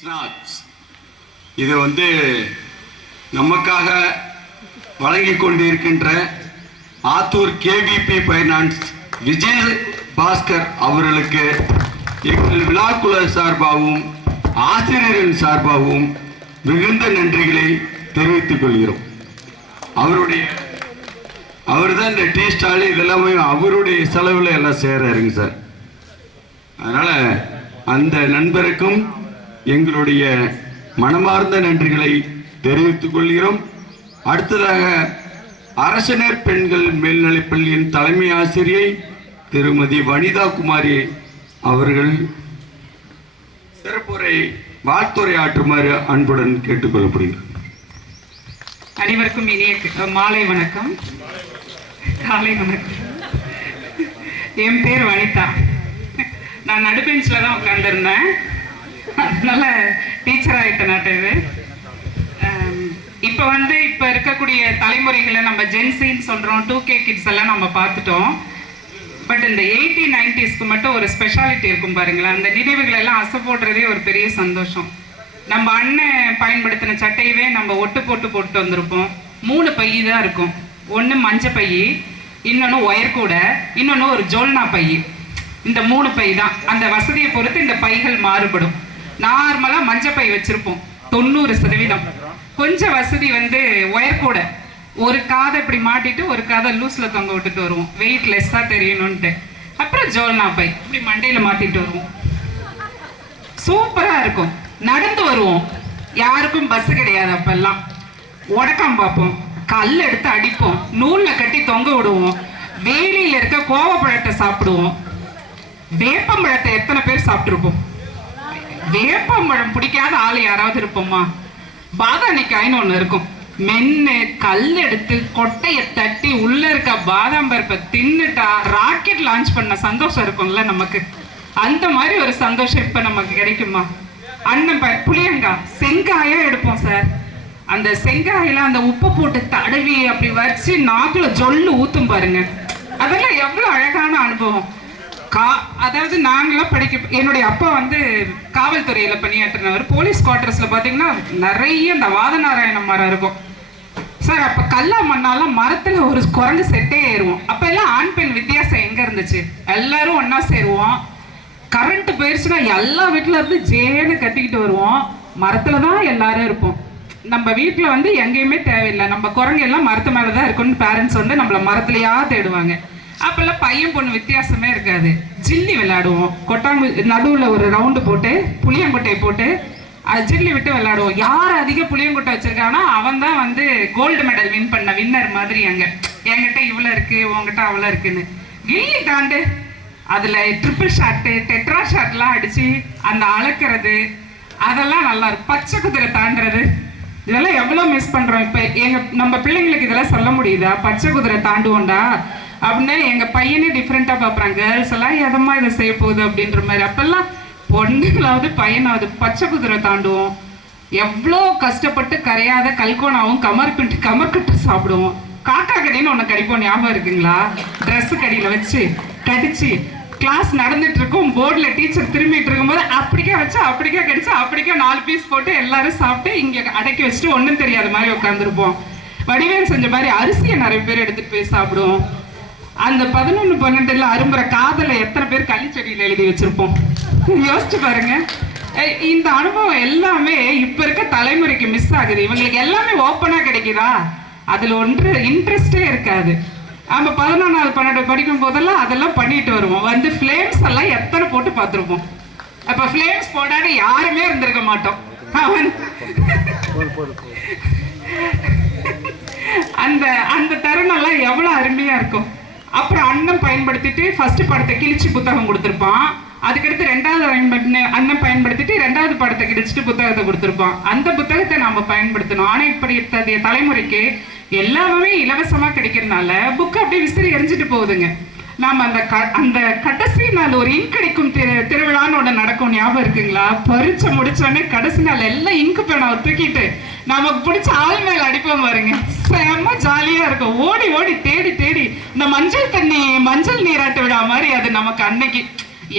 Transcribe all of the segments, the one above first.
Snacks இது நமக்காக வழங்கி கொண்டிருக்கின்ற ஆத்தூர் கேவிபி ஃபைனான்ஸ் விஜய் பாஸ்கர் அவர்களுக்கு எங்கள் விழாக்குழு சார்பாகவும் ஆசிரியரின் சார்பாகவும் மிகுந்த நன்றிகளை தெரிவித்துக் கொள்கிறோம். அவர் தான் இந்த டீ ஸ்டால் இதெல்லாமே அவருடைய செலவில் எல்லாம் சேராருங்க சார். அதனால அந்த நண்பருக்கும் எங்களுடைய மனமார்ந்த நன்றிகளை தெரிவித்துக் கொள்கிறோம். அடுத்ததாக அரசினர் பெண்கள் மேல்நிலைப்பள்ளியின் தலைமை ஆசிரியை திருமதி வனிதா குமாரி அவர்கள் சிறப்புரை வாழ்த்துரை ஆற்றுமாறு அன்புடன் கேட்டுக்கொள்ளப்படுகிறார். அனைவருக்கும் இனிய மாலை வணக்கம், காலை வணக்கம். என் பேர் வனிதா. நான் நடுபெஞ்சில் தான் உட்காந்துருந்தேன், அதனால டீச்சர் ஆகிட்டேன் நாட்டு. இப்போ இருக்கக்கூடிய தலைமுறைகளை நம்ம ஜென்சின்னு சொல்கிறோம், 2K கிட்ஸ் எல்லாம் நம்ம பார்த்துட்டோம். பட் இந்த 80s 90s மட்டும் ஒரு ஸ்பெஷாலிட்டி இருக்கும் பாருங்களேன். அந்த நினைவுகள் எல்லாம் அசை போடுறதே ஒரு பெரிய சந்தோஷம். நம்ம அண்ணன் பயன்படுத்தின சட்டையவே நம்ம ஒட்டு போட்டு வந்திருப்போம். 3 பை தான் இருக்கும். ஒன்று மஞ்சள் பை, இன்னொன்று ஒயர் கூட, இன்னொன்று ஒரு ஜோல்னா பை. இந்த 3 பை தான். அந்த வசதியை பொறுத்து இந்த பைகள் மாறுபடும். நார்மலாக மஞ்சள் பை வச்சுருப்போம் 90%. கொஞ்சம் வசதி ஒயர் கூட, ஒரு காதை இப்படி மாட்டிட்டு ஒரு காதை லூஸில் தொங்க விட்டுட்டு வருவோம், வெயிட் லெஸ்ஸாக தெரியணும்ன்ட்டு. அப்புறம் ஜோல்னா பை இப்படி மண்டையில் மாட்டிட்டு வருவோம். சூப்பராக இருக்கும். நடந்து வருவோம், யாருக்கும் பஸ் கிடையாது. அப்பெல்லாம் உடக்கம் பார்ப்போம், கல் எடுத்து அடிப்போம், நூலில் கட்டி தொங்க விடுவோம். வேலியில் இருக்க கோவப்பழத்தை சாப்பிடுவோம். வேப்பம்பழத்தை எத்தனை பேர் சாப்பிட்டுருப்போம்? வேப்பம்பழம் பிடிக்காத ஆள் யாராவது இருப்போமா? பாதாமிக்காய்னு ஒன்று இருக்கும். மென்னு கல் எடுத்து கொட்டையை தட்டி உள்ள இருக்க பாதாம் பருப்பை தின்னுட்டா ராக்கெட் லான்ச் பண்ண சந்தோஷம் இருக்கும்ல நமக்கு. அந்த மாதிரி ஒரு சந்தோஷம் இப்ப நமக்கு கிடைக்குமா? அண்ணன் புளியங்காய் செங்காயா எடுப்போம் சார். அந்த செங்காயில அந்த உப்பு போட்டு தடவி அப்படி வச்சு நாக்குல ஜொல்லு ஊத்தும் பாருங்க. அதெல்லாம் எவ்வளவு அழகான அனுபவம். அதாவது நாங்களாம் என்னுடைய அப்பா காவல்துறையில பணியாற்றினவர். போலீஸ் குவார்டர்ஸ்ல பாத்தீங்கன்னா நிறைய இந்த வாதநாராயண மரம் இருக்கும் சார். அப்ப கல்லா மண்ணாலாம் மரத்துல ஒரு குரங்கு செட்டே ஏறுவோம். அப்ப எல்லாம் ஆண் பெண் வித்தியாசம் எங்க இருந்துச்சு? எல்லாரும் ஒன்னா சேருவோம். கரண்ட் போயிருச்சுன்னா எல்லா வீட்டுல இருந்து ஜேன்னு கத்திக்கிட்டு வருவோம். மரத்துலதான் எல்லாரும் இருப்போம். நம்ம வீட்டுல எங்கேயுமே தேவையில்லை, நம்ம குரங்கு எல்லாம் மரத்து மேலதான் இருக்குன்னு பேரண்ட்ஸ் நம்மள மரத்துலயா தேடுவாங்க. அப்பெல்லாம் பையன் பொண்ணு வித்தியாசமே இருக்காது. ஜில்லி விளையாடுவோம். கொட்டாங்கு நடுவுல ஒரு ரவுண்டு போட்டு புளியங்கொட்டையை போட்டு ஜில்லி விட்டு விளையாடுவோம். யார் அதிக புளியங்கொட்டை வச்சிருக்கானோ அவன் தான் கோல்டு மெடல் வின் பண்ண வின்னர் மாதிரி. என்கிட்ட இவ்வளவு இருக்கு, உங்ககிட்ட அவ்வளவு இருக்குன்னு. கில்லி தாண்டு, அதுல ட்ரிபிள் ஷாட்டு டெட்ரா ஷாட்லாம் அடிச்சு அந்த அளக்கிறது, அதெல்லாம் நல்லா இருக்கும். பச்சை குதிரை தாண்டுறது, இதெல்லாம் எவ்வளவு மிஸ் பண்றோம். இப்ப நம்ம பிள்ளைங்களுக்கு இதெல்லாம் சொல்ல முடியுதா? பச்சை குதிரை தாண்டுவோண்டா அப்படின்னு எங்க பையனே டிஃப்ரெண்டா பாக்குறாங்க. கேர்ள்ஸ் எல்லாம் எதமா இதை செய்ய போகுது அப்படின்ற மாதிரி. அப்பெல்லாம் பொண்ணுங்களாவது பையனாவது பச்சை குதிரை தாண்டுவோம். எவ்வளோ கஷ்டப்பட்டு கரையாத கல்கோனாவும் கமர்கட்டு சாப்பிடுவோம். காக்கா கடின்னு ஒன்று கடிப்போம், ஞாபகம் இருக்குங்களா? ட்ரெஸ் கடியில வச்சு கடிச்சு கிளாஸ் நடந்துட்டு இருக்கும். போர்டில் டீச்சர் திரும்பிட்டு இருக்கும்போது அப்படிக்கா வச்சு அப்படிக்கா கடிச்சு அப்படிக்கா 4 பீஸ் போட்டு எல்லாரும் சாப்பிட்டு இங்கே அடக்கி வச்சுட்டு ஒன்றும் தெரியாத மாதிரி உட்காந்துருப்போம். வடிவேல் செஞ்ச மாதிரி அரிசியை நிறைய பேர் எடுத்துட்டு போய் சாப்பிடுவோம். அந்த 11, 12 அரும்புற காதல எத்தனை பேர் களிச்செடியில் எழுதி வச்சிருப்போம், யோசிச்சு பாருங்க. இந்த அனுபவம் எல்லாமே இப்ப இருக்க தலைமுறைக்கு மிஸ் ஆகுது. இவங்களுக்கு எல்லாமே ஓப்பனா கிடைக்குதா? அதுல ஒன்று இன்ட்ரெஸ்டே இருக்காது. நம்ம 11வது 12 படிக்கும் போதெல்லாம் அதெல்லாம் பண்ணிட்டு வருவோம். ஃபிளேம்ஸ் எல்லாம் எத்தனை போட்டு பார்த்துருப்போம். அப்ப ஃபிளேம்ஸ் போடாத யாருமே இருந்திருக்க மாட்டோம். அந்த தருணம் எல்லாம் எவ்வளவு அருமையா இருக்கும். அப்புறம் அண்ணன் பயன்படுத்திட்டு ஃபர்ஸ்ட் படத்தை கிழிச்சு புத்தகம் கொடுத்துருப்பான். அதுக்கடுத்து 2வது அண்ணன் பயன்படுத்திட்டு 2வது படத்தை கிழிச்சிட்டு புத்தகத்தை கொடுத்துருப்பான். அந்த புத்தகத்தை நாம பயன்படுத்தணும். ஆனா இப்படி தலைமுறைக்கு எல்லாமே இலவசமா கிடைக்கிறதுனால புக்கு அப்படியே விசிறி எரிஞ்சிட்டு போகுதுங்க. நாம அந்த கடைசி நாள் ஒரு இங்க் கிடைக்கும் திருவிழான்னு ஒன்று நடக்கும், ஞாபகம் இருக்குங்களா? பரிச்சை முடிச்சோடனே கடைசி நாள் எல்லாம் இங்கு பேனாவை தூக்கிட்டு நமக்கு பிடிச்ச ஆள் மேல அடிப்போம் பாருங்க. செம்ம ஜாலியா இருக்கும். ஓடி ஓடி தேடி தேடி இந்த மஞ்சள் நீராட்டு விழா மாதிரி அது நமக்கு அன்னைக்கு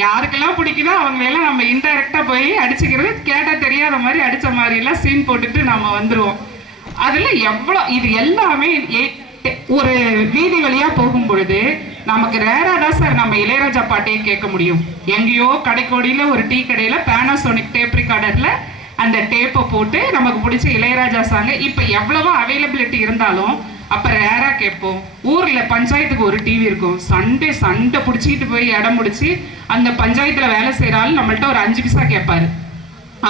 யாருக்கெல்லாம் பிடிக்குதோ அவங்க எல்லாம் நம்ம இன்டைரக்டா போய் அடிச்சுக்கிறது. கேட்டா தெரியாத மாதிரி அடிச்ச மாதிரி எல்லாம் சீன் போட்டுட்டு நாம வந்துருவோம். அதுல எவ்வளோ இது எல்லாமே ஒரு வீதி வழியா போகும் பொழுது நமக்கு ரேரா தான் சார் நம்ம இளையராஜா பாட்டையே கேட்க முடியும். எங்கேயோ கடைக்கோடியில ஒரு டீ கடையில பேனாசோனிக் டேப் ரெக்கார்டர்ல அந்த டேப்பை போட்டு நமக்கு பிடிச்ச இளையராஜா சாங்க இப்ப எவ்வளவோ அவைலபிலிட்டி இருந்தாலும் அப்ப ரேரா கேட்போம். ஊர்ல பஞ்சாயத்துக்கு ஒரு டிவி இருக்கும். சண்டை பிடிச்சிக்கிட்டு போய் இடம் முடிச்சு அந்த பஞ்சாயத்துல வேலை செய்யறாலும் நம்மள்ட்ட ஒரு 5 பைசா கேட்பாரு.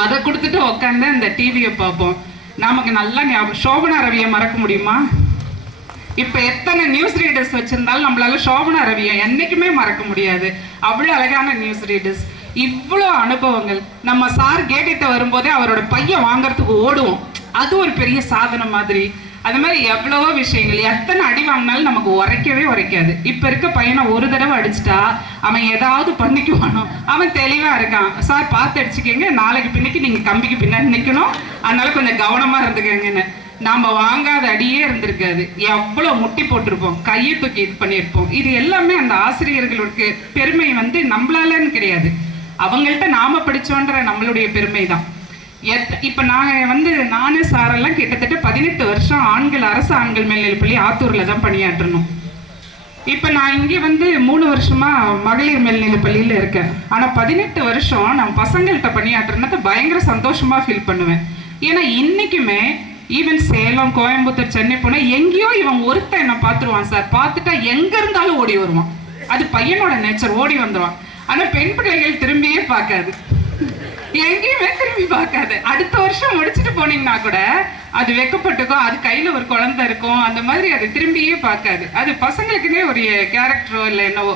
அதை கொடுத்துட்டு உட்காந்து அந்த டிவியை பார்ப்போம். நமக்கு நல்லா ஞாபகம். சோபனா ரவியை மறக்க முடியுமா? இப்ப எத்தனை நியூஸ் ரீடர்ஸ் வச்சிருந்தாலும் நம்மளால சோபனா ரவியை என்னைக்குமே மறக்க முடியாது. அவ்வளவு அழகான நியூஸ் ரீடர்ஸ். இவ்வளோ அனுபவங்கள். நம்ம சார் கேட்டிட்ட வரும்போதே அவரோட பையன் வாங்கறதுக்கு ஓடுவோம். அது ஒரு பெரிய சாதனை மாதிரி. அது மாதிரி எவ்வளவோ விஷயங்கள். எத்தனை அடி வாங்கினாலும் நமக்கு உரைக்காது. இப்ப இருக்க பையனை ஒரு தடவை அடிச்சுட்டா அவன் ஏதாவது பண்ணிக்குவானோ. அவன் தெளிவா இருக்கான். சார் பார்த்து அடிச்சுக்கங்க, நாளைக்கு பின்னைக்கு நீங்க கம்பிக்கு பின்னாடி நிக்கணும், அதனால கொஞ்சம் கவனமா இருந்துக்கங்கன்னு. நாம வாங்காத அடியே இருந்திருக்காது. எவ்வளவு முட்டி போட்டிருப்போம், கையை தூக்கி இது பண்ணியிருப்போம். இது எல்லாமே அந்த ஆசிரியர்களுக்கு பெருமை நம்மளாலன்னு கிடையாது, அவங்கள்ட்ட நாம படிச்சோன்ற நம்மளுடைய பெருமை தான். இப்ப நானே சாரெல்லாம் கிட்டத்தட்ட 18 வருஷம் அரசு ஆண்கள் மேல்நிலைப்பள்ளி ஆத்தூர்ல தான் பணியாற்றணும். இப்ப நான் இங்க 3 வருஷமா மகளிர் மேல்நிலைப்பள்ளியில இருக்கேன். ஆனா 18 வருஷம் நான் பசங்கள்கிட்ட பணியாற்றுனது பயங்கர சந்தோஷமா ஃபீல் பண்ணுவேன். ஏன்னா இன்னைக்குமே ஈவன் சேலம், கோயம்புத்தூர், சென்னை போனா எங்கேயோ இவன் ஒருத்தன் என்ன பார்த்துருவான் சார். பார்த்துட்டா எங்க இருந்தாலும் ஓடி வருவான். அது பையனோட நேச்சர், ஓடி வந்துடுவான். ஆனா பெண் பிள்ளைகள் திரும்பியே பார்க்காது, எங்கேயுமே திரும்பி பார்க்காது. அடுத்த வருஷம் முடிச்சுட்டு போனீங்கன்னா கூட அது வெக்கப்பட்டுக்கும், அது கையில ஒரு குழந்தை இருக்கும், அந்த மாதிரி அது திரும்பியே பார்க்காது. அது பசங்களுக்குன்னே ஒரு கேரக்டரோ இல்லை என்னவோ.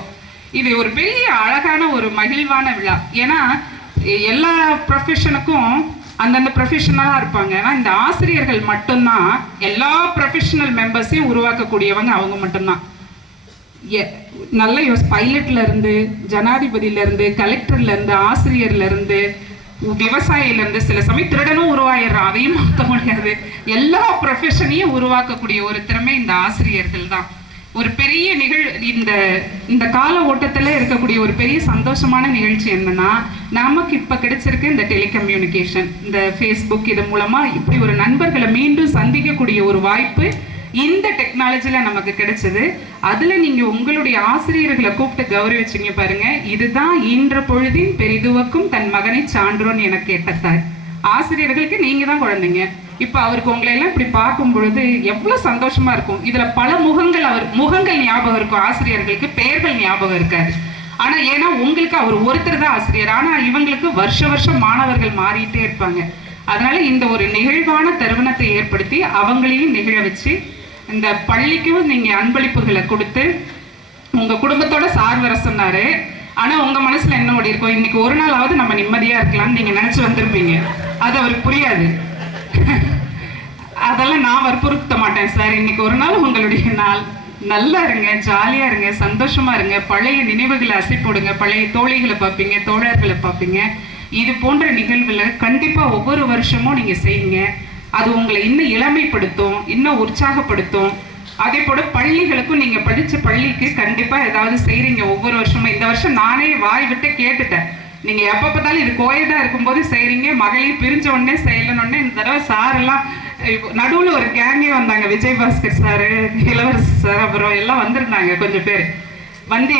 இது ஒரு பெரிய அழகான ஒரு மகிழ்வான விழா. ஏன்னா எல்லா ப்ரொஃபஷனுக்கும் அந்தந்த ப்ரொஃபஷனலாக இருப்பாங்க. ஏன்னா இந்த ஆசிரியர்கள் மட்டும்தான் எல்லா ப்ரொஃபஷனல் மெம்பர்ஸையும் உருவாக்கக்கூடியவங்க. அவங்க மட்டும்தான் நல்ல பைலட்ல இருந்து, ஜனாதிபதியில இருந்து, கலெக்டர்ல இருந்து, ஆசிரியர்ல இருந்து, விவசாயில இருந்து, சில சமயம் திருடனும் உருவாயிடுறான், அதையும் மாற்ற முடியாது. எல்லா ப்ரொஃபஷனையும் உருவாக்கக்கூடிய ஒரு திறமை இந்த ஆசிரியர்கள் தான். ஒரு பெரிய இந்த கால ஓட்டத்துல இருக்கக்கூடிய ஒரு பெரிய சந்தோஷமான நிகழ்ச்சி என்னன்னா, நமக்கு இப்ப கிடைச்சிருக்கு இந்த டெலிகம்யூனிகேஷன், இந்த ஃபேஸ்புக், இது மூலமா இப்படி ஒரு நண்பர்களை மீண்டும் சந்திக்கக்கூடிய ஒரு வாய்ப்பு இந்த டெக்னாலஜில நமக்கு கிடைச்சது. அதுல நீங்க உங்களுடைய ஆசிரியர்களை கூப்பிட்டு கௌரவிச்சீங்க பாருங்க. இதுதான் ஈன்ற பொழுதின் பெரிதுவக்கும் தன் மகனை சான்றோன் என கேட்டத்தாய். ஆசிரியர்களுக்கு நீங்க தான் குழந்தைங்க. இப்ப அவருக்கு உங்களை எல்லாம் இப்படி பார்க்கும் பொழுது எவ்வளவு சந்தோஷமா இருக்கும். இதுல பல முகங்கள் ஞாபகம் இருக்கும். ஆசிரியர்களுக்கு பெயர்கள் ஞாபகம் இருக்காது. ஆனா ஏன்னா உங்களுக்கு அவர் ஒருத்தர் தான் ஆசிரியர். ஆனா இவங்களுக்கு வருஷம் மாணவர்கள் மாறிட்டே இருப்பாங்க. அதனால இந்த ஒரு நிகழ்வான தருணத்தை ஏற்படுத்தி அவங்களையும் நிகழ வச்சு இந்த பள்ளிக்கும் நீங்க அன்பளிப்புகளை கொடுத்து உங்க குடும்பத்தோட சார் வர சொன்னாரு. ஆனா உங்க மனசுல என்ன ஓடி இருக்கும், இன்னைக்கு ஒரு நாளாவது நம்ம நிம்மதியா இருக்கலாம்னு நீங்க நினைச்சு வந்திருப்பீங்க. அது அவருக்கு புரியாது. அதெல்லாம் நான் வற்புறுத்த மாட்டேன் சார். இன்னைக்கு ஒரு நாள் உங்களுடைய நாள், நல்லா இருங்க, ஜாலியா இருங்க, சந்தோஷமா இருங்க, பழைய நினைவுகளை அசை போடுங்க, பழைய தோழிகளை பார்ப்பீங்க, தோழர்களை பார்ப்பீங்க. இது போன்ற நிகழ்வுகளை கண்டிப்பா ஒவ்வொரு வருஷமும் நீங்க செய்யுங்க. அது உங்களை இன்னும் இளமைப்படுத்தும், இன்னும் உற்சாகப்படுத்தும். அதே போல பள்ளிகளுக்கும் நீங்க படிச்ச பள்ளிக்கு கண்டிப்பா ஏதாவது செய்றீங்க ஒவ்வொரு வருஷமும். இந்த வருஷம் நானே வாய் விட்டு கேட்டுட்டேன், நீங்க எப்ப பார்த்தாலும் இது கோயதா இருக்கும்போது செய்றீங்க, மகளிர் பிரிஞ்ச உடனே செய்யலன்னு. இந்த தடவை சார் எல்லாம் நடுவுல ஒரு கேங்கே வந்தாங்க, விஜயபாஸ்கர் சாரு, இளவரசர் சார், அப்புறம் எல்லாம் வந்திருந்தாங்க கொஞ்சம் பேர்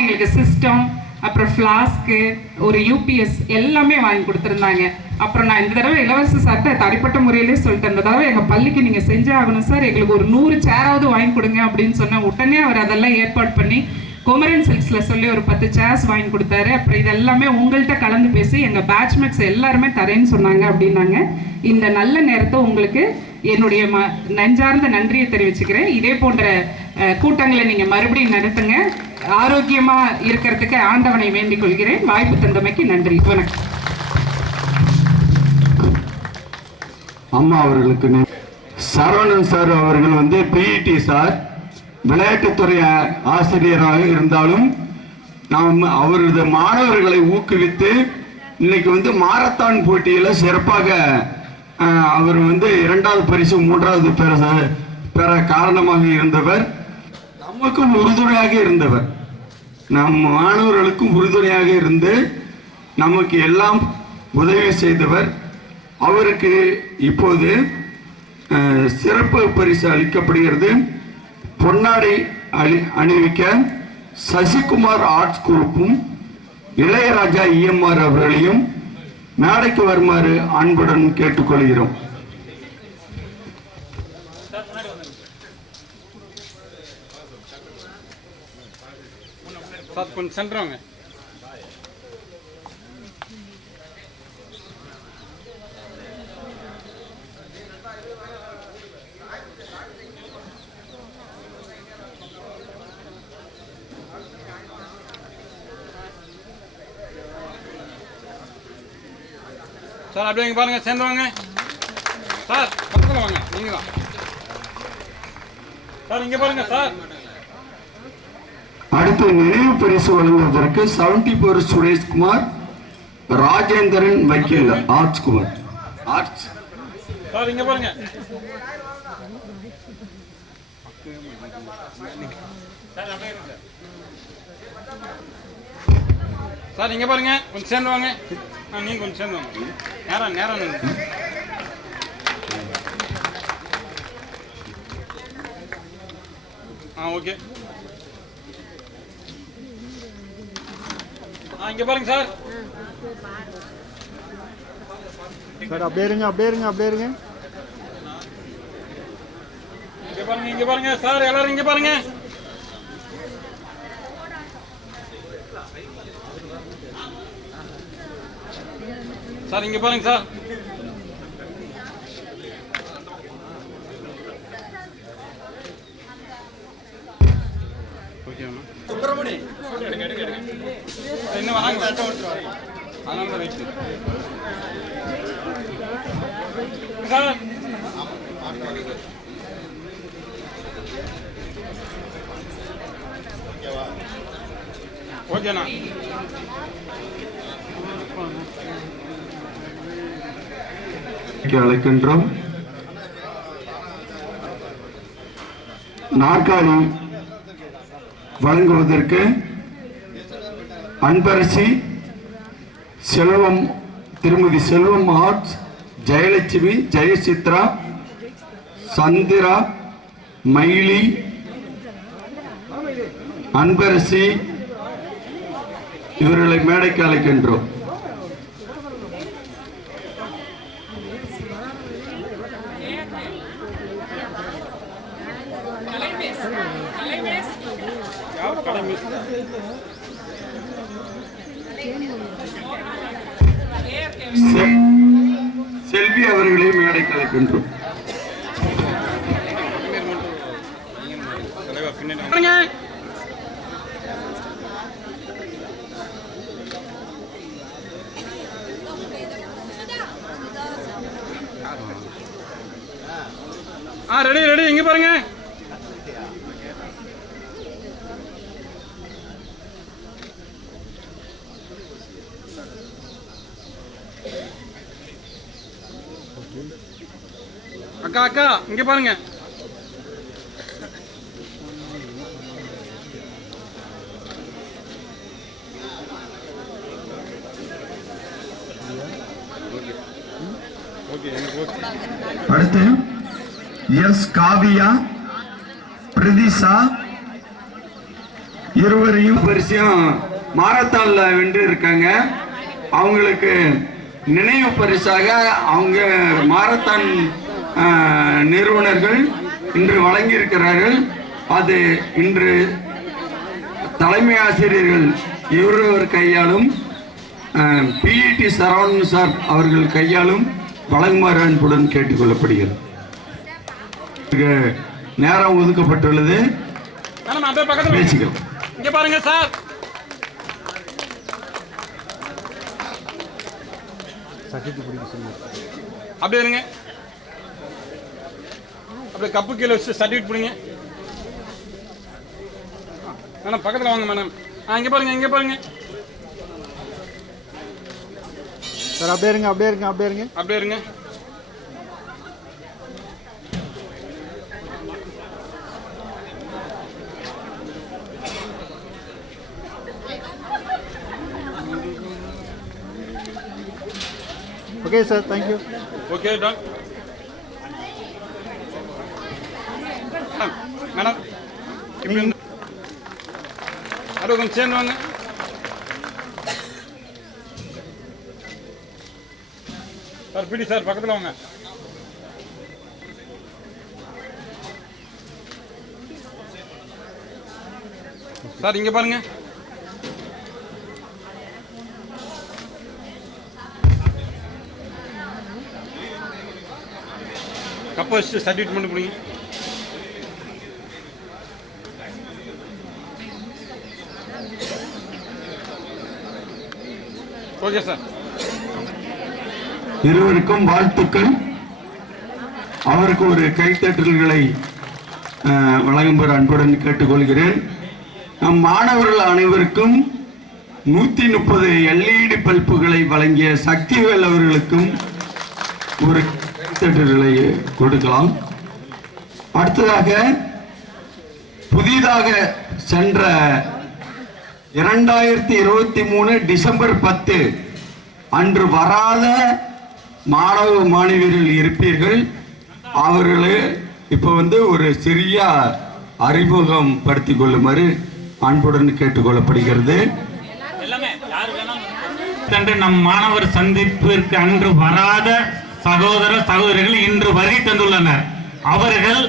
எங்களுக்கு சிஸ்டம், அப்புறம் ஃப்ளாஸ்க்கு, ஒரு யூபிஎஸ் எல்லாமே வாங்கி கொடுத்துருந்தாங்க. அப்புறம் நான் இந்த தடவை இலவச சார்ட்ட தனிப்பட்ட முறையிலே சொல்லிட்டேன், இந்த தடவை எங்கள் பள்ளிக்கு நீங்கள் செஞ்சே ஆகணும் சார், எங்களுக்கு ஒரு 100 சேராவது வாங்கி கொடுங்க அப்படின்னு சொன்னேன். உடனே அவர் அதெல்லாம் ஏற்பாடு பண்ணி குமரன் சில்க்ஸில் சொல்லி ஒரு 10 சேர்ஸ் வாங்கி கொடுத்தாரு. அப்புறம் இதெல்லாமே உங்கள்கிட்ட கலந்து பேசி எங்கள் பேட்ச்மேட்ஸ் எல்லாருமே தரேன்னு சொன்னாங்க அப்படின்னாங்க. இந்த நல்ல நேரத்தை உங்களுக்கு என்னுடைய நெஞ்சார்ந்த நன்றியை தெரிவிச்சுக்கிறேன். இதே போன்ற கூட்டங்களை நீங்கள் மறுபடியும் நடத்துங்க. ஆரோக்கியமா இருக்கிறதுக்கு ஆண்டவனை வேண்டிக் கொள்கிறேன். வாய்ப்பு தந்தமைக்கு நன்றி. வணக்கம். அம்மா அவர்களுக்கு சரவணன் சார் அவர்கள் பிஇடி சார், விளையாட்டுத்துறை ஆசிரியராக இருந்தாலும் நாம் அவரது மாணவர்களை ஊக்குவித்து இன்னைக்கு மாரத்தான் போட்டியில சிறப்பாக அவர் 2வது பரிசு 3வது பெற காரணமாக இருந்தவர். நமக்கும் உறுதுணையாக இருந்தவர், நம் மாணவர்களுக்கும் உறுதுணையாக இருந்து நமக்கு எல்லாம் உதவி செய்தவர். அவருக்கு இப்போது சிறப்பு பரிசு அளிக்கப்படுகிறது. பொன்னாடை அணிவிக்க சசிகுமார் ஆர்ட்ஸ் குரூப்பும் இளையராஜா EMR அவர்களையும் மேடைக்கு வருமாறு அன்புடன் கேட்டுக்கொள்கிறோம். கொஞ்சம் சென்றாங்க. சார் அப்படியே இங்கே பாருங்க, சேர்ந்துருவாங்க சார். பக்கத்தில் வாங்க, நீங்க தான் சார். இங்கே பாருங்க சார். அடுத்து நினைவு பரிசு வழங்குவதற்கு 74 சுரேஷ்குமார், ராஜேந்திரன் வக்கீல் ஆர்ட்ஸ் குமார் ஆர்ட்ஸ். சார் இங்கே பாருங்க. சார் இங்கே பாருங்க, கொஞ்சம் சேர்ந்து வாங்க. நீங்க கொஞ்சம் சேர்ந்து வாங்க. நேரம் ஓகே. இங்கே பாருங்க சார். சார் அப்படியே இருங்க, அப்படியே இருங்க, அப்படியே இருங்க. இங்கே பாருங்க சார். எல்லாரும் இங்கே பாருங்க. சார் இங்கே பாருங்க சார். இன்னும் வராங்க. அதனால தான் வெயிட் சார். ஓகேண்ணா. அழைக்கின்றோம். நாற்காலி வழங்குவதற்கு அன்பரசி செல்வம், திருமதி செல்வம் ஆர்ட்ஸ், ஜெயலட்சுமி, ஜெயசித்ரா, சந்திரா, மயிலி, அன்பரசி இவர்களை மேடைக்கு அழைக்கின்றோம். செல்வி அவர்களை மேடைக்கு அழைக்கின்றோம். Ready ready. இங்க பாருங்க. அக்கா அக்கா இங்க பாருங்க. அடுத்து எஸ் காவியா, பிரதிஷா இருவரையும் பரிசையும் மாரத்தான்ல வென்று இருக்காங்க. அவங்களுக்கு நினைவு பரிசாக அவங்க மாரத்தான் நிறுவனர்கள் இன்று வழங்கியிருக்கிறார்கள். அது இன்று தலைமை ஆசிரியர்கள் இவரவர் கையாலும் PET சரவணன் சார் அவர்கள் கையாலும் வழங்குமாறு அன்புடன் கேட்டுக்கொள்ளப்படுகிறது. நேரம் ஒதுக்கப்பட்டுள்ளது. பேசிக்கலாம். இங்க பாருங்க சார். அப்படியே இருங்க. அப்படியே கப்பு கீழே வச்சு சர்டிஃபிகேட் பிடிங்க மேடம். பக்கத்தில் வாங்க மேடம். இங்கே பாருங்க, இங்கே பாருங்க சார். அப்படியே இருங்க, அப்படியே இருங்க, அப்படியே இருங்க, அப்படியே இருங்க. Okay. Okay sir, thank you. Okay done. Madam இப்படி அப்படியே கொஞ்சம் சேர்ந்து வாங்க. சார் பிடி சார் பக்கத்தில் வாங்க. சார் இங்கே பாருங்க. கப்பை வச்சு சர்டிஃபிகேட் பண்ணி கொடுங்க. Okay sir. இருவருக்கும் வாழ்த்துக்கள். அவருக்கு ஒரு கைத்தட்டல்களை வழங்கும்படி அன்புடன் கேட்டுக்கொள்கிறேன். நம் மாணவர்கள் அனைவருக்கும் 130 LED பல்புகளை வழங்கிய சக்திவேல் அவர்களுக்கும் ஒரு கைத்தட்டல்களை கொடுக்கலாம். அடுத்ததாக புதிதாக சென்ற 2023 டிசம்பர் 10 அன்று வராத மாணவ மாணவியர்கள் இருப்பீர்கள். அவர்களை இப்போ ஒரு சிறிய அறிமுகம் படுத்திக் கொள்ளுமாறு அன்புடன் கேட்டுக்கொள்ளப்படுகிறது. நம் மாணவர் சந்திப்பிற்கு அன்று வராத சகோதர சகோதரிகள் இன்று வருகை தந்துள்ளனர். அவர்கள்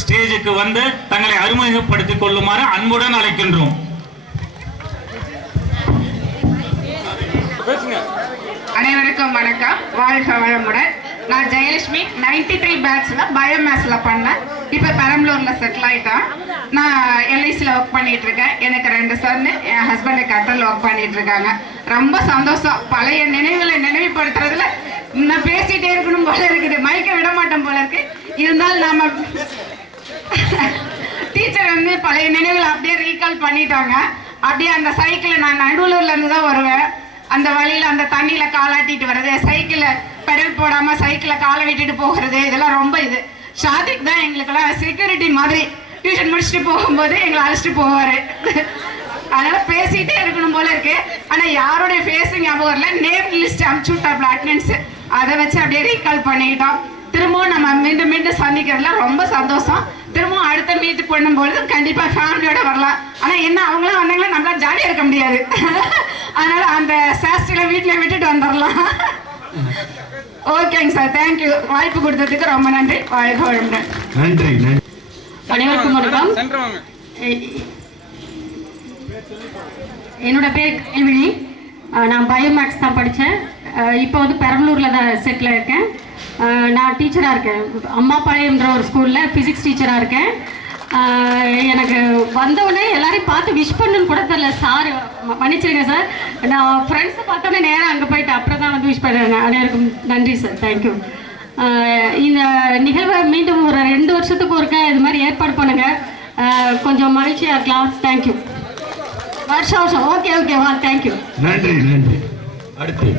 ஸ்டேஜுக்கு வந்து தங்களை அறிமுகப்படுத்திக் கொள்ளுமாறு அன்புடன் அழைக்கின்றோம். அனைவருக்கும் வணக்கம். வாழ்க வளமுடன். நான் ஜெயலட்சுமி 93 பேட்ச்ல பயோமேஸ்ல பண்ணேன். இப்போ பெரம்பலூர்ல செட்டில் ஆயிட்டேன். நான் எல்ஐசியில் ஒர்க் பண்ணிட்டு இருக்கேன். எனக்கு 2 சன்னு, என் ஹஸ்பண்ட் கட்டரில் ஒர்க் பண்ணிட்டு இருக்காங்க. ரொம்ப சந்தோஷம். பழைய நினைவுகளை நினைவுபடுத்துறதுல நான் பேசிட்டே இருக்கணும் போல இருக்குது. மயக்க விட மாட்டேன் போல இருக்கு. இருந்தாலும் நாம டீச்சர் பழைய நினைவுகளை அப்படியே ரீகால் பண்ணிட்டாங்க. அப்படியே அந்த சைக்கிள் நான் நடுவலூர்ல இருந்து தான் வருவேன். அந்த வழியில அந்த தண்ணியில காலாட்டிட்டு வர்றது, சைக்கிள பெடல் போடாம சைக்கிள காலை விட்டுட்டு போகிறது, இதெல்லாம் ரொம்ப இது. ஷாதிக் தான் எங்களுக்கெல்லாம் செக்யூரிட்டி மாதிரி. டியூஷன் முடிச்சுட்டு போகும்போது எங்களை அழைச்சிட்டு போவாரு. அதனால பேசிட்டே இருக்கணும் போல இருக்கு. ஆனா யாருடைய ஃபேஸ் ஞாபகம் வரல. நேம் லிஸ்ட் அனுப்பிச்சு விட்டாப்ல அட்டெண்டன்ஸ். அதை வச்சு அப்படியே ரீகால் பண்ணிக்கிட்டோம். திரும்பவும் நம்ம மீண்டும் மீண்டும் சந்திக்கிறதுல ரொம்ப சந்தோஷம். திரும்பவும் அடுத்த மீட் பண்ணும்பொழுது கண்டிப்பா ஃபேமிலியோட வரலாம். ஆனா என்ன அவங்களாம் வந்தாங்களா நம்மளா ஜாலியா இருக்க முடியாது. அதனால அந்த சாஸ்திரியில வீட்டுல விட்டுட்டு வந்துடலாம். ஓகேங்க சார், தேங்க்யூ. வாய்ப்பு கொடுத்ததுக்கு ரொம்ப நன்றி. வாழ்க வளமுடன். நன்றி. அனைவருக்கும் வணக்கம். என்னோட பேர் கேள்வினி. நான் பயோமேக்ஸ் தான் படித்தேன். இப்போ பெரம்பலூரில் தான் செட்டில் இருக்கேன். நான் டீச்சராக இருக்கேன். அம்மாபாளையம்ன்ற ஒரு ஸ்கூலில் ஃபிசிக்ஸ் டீச்சராக இருக்கேன். எனக்கு வந்தவுடனே எல்லாரையும் பார்த்து விஷ் பண்ணுன்னு கூட தெரியல. சார் மன்னிச்சிருங்க சார். நான் ஃப்ரெண்ட்ஸை பார்த்தோன்னே நேராக அங்கே போயிட்டு அப்புறம் தான் விஷ் பண்ணுறேன். அனைவருக்கும் நன்றி சார், தேங்க்யூ. இந்த நிகழ்வை மீண்டும் ஒரு 2 வருஷத்துக்கு ஒருக்க இது மாதிரி ஏற்பாடு பண்ணுங்கள். கொஞ்சம் மகிழ்ச்சியாக இருக்கலாம். தேங்க்யூ. வருஷம் ஓகேவா, தேங்க்யூ. நன்றி. அடுத்து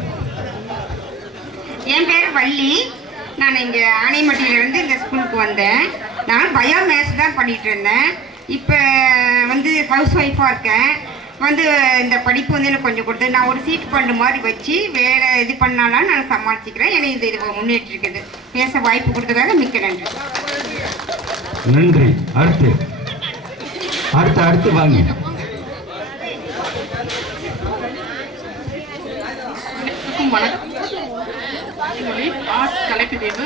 என் பேர் வள்ளி. நான் இங்கே ஆனைமட்டியிலேருந்து இந்த ஸ்கூலுக்கு வந்தேன். நான் பயோமேத்ஸ் தான் பண்ணிகிட்டு இருந்தேன். இப்போ ஹவுஸ் ஒய்ஃபாக இருக்கேன். இந்த படிப்பு எனக்கு கொஞ்சம் கொடுத்து நான் ஒரு சீட் ஃபண்டு மாதிரி வச்சு வேலை இது பண்ணாலும் நான் சமாளிச்சுக்கிறேன். எனக்கு இது முன்னேற்றி இருக்குது. பேச வாய்ப்பு கொடுத்ததாக மிக்க நன்றி. நன்றி. அடுத்து வாங்க. கனிமொழி ஆர்ட்ஸ் கலைப்பிரிவு.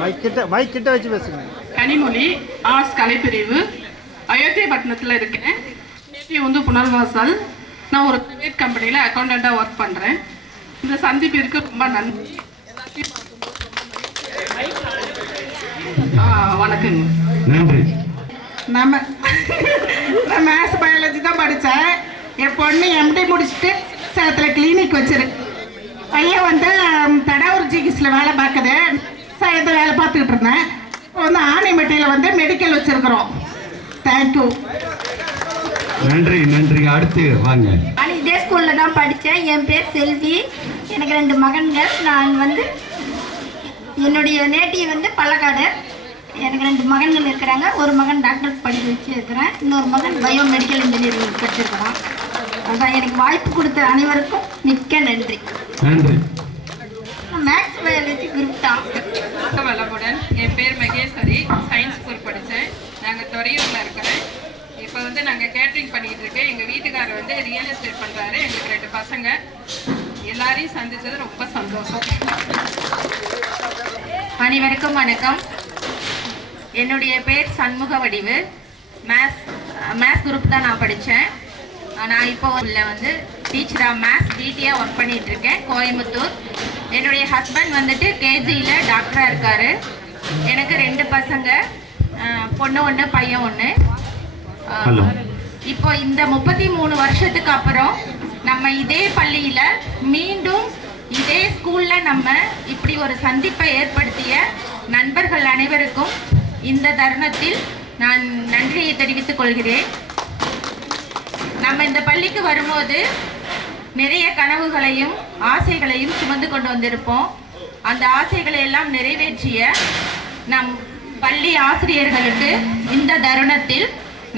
மைக் கிட்ட வச்சு பேசுங்க. கனிமொழி ஆர்ட்ஸ் கலைப்பிரிவு. அயோத்தியப்பட்டினத்தில் இருக்கேன். நேற்று புனர்வாசல். நான் ஒரு பிரைவேட் கம்பெனியில் அக்கௌண்டண்ட்டாக ஒர்க் பண்ணுறேன். இந்த சந்திப்பிற்கு ரொம்ப நன்றி. வணக்கங்க. நன்றி. நான் மேத்ஸ் பயாலஜி தான் படித்தேன். என் பொண்ணு MD முடிச்சுட்டு சேலத்தில் கிளினிக் வச்சிருக்கு. பையன் தடாவூர் ஜிகிஸில் வேலை பார்க்குது. சேலத்தில் வேலை பார்த்துக்கிட்டு இருந்தேன். இப்போ ஆனைமட்டியில் மெடிக்கல் வச்சிருக்கிறோம். தேங்க்யூ. நன்றி. அடுத்து வாங்க. நான் இதே ஸ்கூலில் தான் படித்தேன். என் பேர் செல்வி. எனக்கு 2 மகன்கள். நான் என்னுடைய நேட்டிவ் பள்ளக்காடு. எனக்கு 2 மகன்கள் இருக்கிறாங்க. ஒரு மகன் டாக்டருக்கு படிக்க வச்சுருக்கிறேன். இன்னொரு மகன் பயோமெடிக்கல் இன்ஜினியரிங் படிச்சிருக்கிறான். அதான் எனக்கு வாய்ப்பு கொடுத்த அனைவருக்கும் மிக்க நன்றி. நன்றி. துறையூரில் இருக்கிறேன். இப்போ வந்து நாங்கள் கேட்ரிங் பண்ணிகிட்டு இருக்கேன். எங்கள் வீட்டுக்காரர் வந்து ரியல் எஸ்டேட் பண்ணுறாரு. எங்களுக்கு 2 பசங்க. எல்லாரையும் சந்தித்தது ரொம்ப சந்தோஷம். அனைவருக்கும் வணக்கம். என்னுடைய பேர் சண்முக வடிவு. மேத்ஸ் குரூப் தான் நான் படித்தேன். நான் இப்போ வந்து டீச்சராக மேத்ஸ் டிடியாக ஒர்க் பண்ணிகிட்ருக்கேன் கோயம்புத்தூர். என்னுடைய ஹஸ்பண்ட் வந்துட்டு கேஜியில் டாக்டராக இருக்கார். எனக்கு 2 பசங்க, பொண்ணு 1 பையன் 1. இப்போ இந்த 33 வருஷத்துக்கு அப்புறம் நம்ம இதே பள்ளியில் மீண்டும் இதே ஸ்கூலில் நம்ம இப்படி ஒரு சந்திப்பை ஏற்படுத்திய நண்பர்கள் அனைவருக்கும் இந்த தருணத்தில் நான் நன்றியை தெரிவித்துக் கொள்கிறேன். நம்ம இந்த பள்ளிக்கு வரும்போது நிறைய கனவுகளையும் ஆசைகளையும் சுமந்து கொண்டு வந்திருப்போம். அந்த ஆசைகளை எல்லாம் நிறைவேற்றிய நம் பள்ளி ஆசிரியர்களுக்கு இந்த தருணத்தில்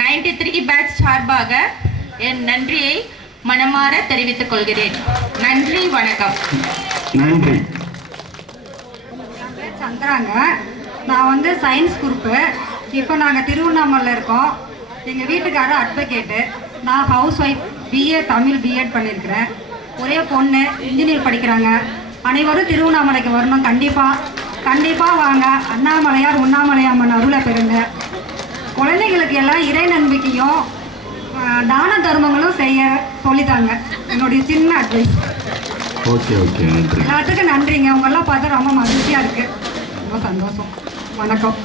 93 பேட்ச் சார்பாக என் நன்றியை மனமாற தெரிவித்துக் கொள்கிறேன். நன்றி, வணக்கம். நன்றி. சந்திராங்க. நான் வந்து சயின்ஸ் குரூப்பு. இப்போ நாங்கள் திருவண்ணாமலையில் இருக்கோம். எங்கள் வீட்டுக்காரர் அட்வொகேட்டு. நான் housewife. BA Tamil BEd பண்ணியிருக்கிறேன். ஒரே பொண்ணு இன்ஜினியர் படிக்கிறாங்க. அனைவரும் திருவண்ணாமலைக்கு வரணும். கண்டிப்பாக வாங்க. அண்ணாமலையார் உண்ணாமலையாம்மன் அருளை பெறுங்க. குழந்தைங்களுக்கு எல்லாம் இறை நம்பிக்கையும் தான தர்மங்களும் செய்ய சொல்லித்தாங்க. என்னுடைய சின்ன அட்வைஸ். ஓகே, நன்றி. எல்லாத்துக்கும் நன்றிங்க. உங்களெல்லாம் பார்த்தா ரொம்ப மகிழ்ச்சியாக இருக்குது. ரொம்ப சந்தோஷம். வணக்கம்.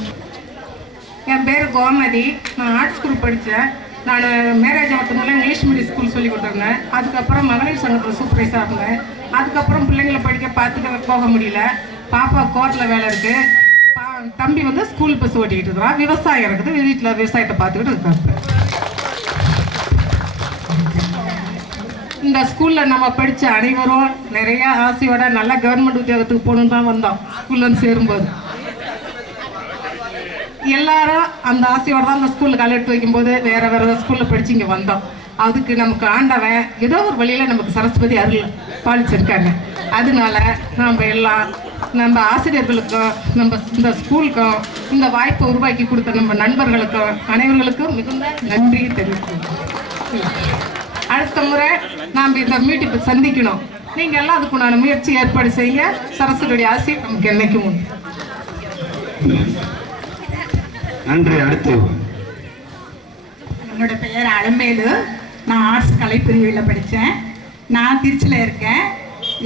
என் பேர் கோமதி. நான் ஆர்ட்ஸ் குரூப் படித்தேன். நான் மேரேஜ் ஆகிறதுனால இங்கிலீஷ் மீடியம் ஸ்கூல் சொல்லி கொடுத்துருந்தேன். அதுக்கப்புறம் மகளிர் சங்கத்தில் சூப்பர்வைஸாக இருந்தேன். அதுக்கப்புறம் பிள்ளைங்களை படிக்க பார்த்துக்க போக முடியல. பாப்பா கோர்ட்டில் வேலை இருக்குது. தம்பி வந்து ஸ்கூல் பஸ் ஓட்டிக்கிட்டு இருக்கிறான். விவசாயம் இருக்குது. வீட்டில் விவசாயத்தை பார்த்துக்கிட்டு இருக்காங்க. இந்த ஸ்கூலில் நம்ம படித்த அனைவரும் நிறைய ஆசையோட நல்ல கவர்மெண்ட் உத்தியோகத்துக்கு போகணுன்னு தான் வந்தோம். ஸ்கூல்லேருந்து சேரும்போது எல்லாரும் அந்த ஆசையோட தான் அந்த ஸ்கூலில் கால் எடுத்து வைக்கும்போது வேறு ஸ்கூலில் படித்து இங்கே வந்தோம். அதுக்கு நமக்கு ஆண்டவன் ஏதோ ஒரு வழியில் நமக்கு சரஸ்வதி அருள் பாலிச்சிருக்காங்க. அதனால நம்ம ஆசிரியர்களுக்கும் நம்ம இந்த ஸ்கூலுக்கும் இந்த வாய்ப்பை உருவாக்கி கொடுத்த நம்ம நண்பர்களுக்கும் அனைவர்களுக்கும் மிகுந்த நன்றி தெரிவிக்கிறோம். அடுத்த முறை நாம் இந்த மீட்டிப்பை சந்திக்கணும். நீங்கள் எல்லாம் அதுக்குண்டான முயற்சி ஏற்பாடு செய்ய. சரஸ்வதியுடைய ஆசை நமக்கு என்னைக்கும் உண்டு. நன்றி. அடுத்து என்னோட பெயர் அலமேலு. நான் ஆர்ட்ஸ் கலைப்பிரிவில் படித்தேன். நான் திருச்சியில் இருக்கேன்.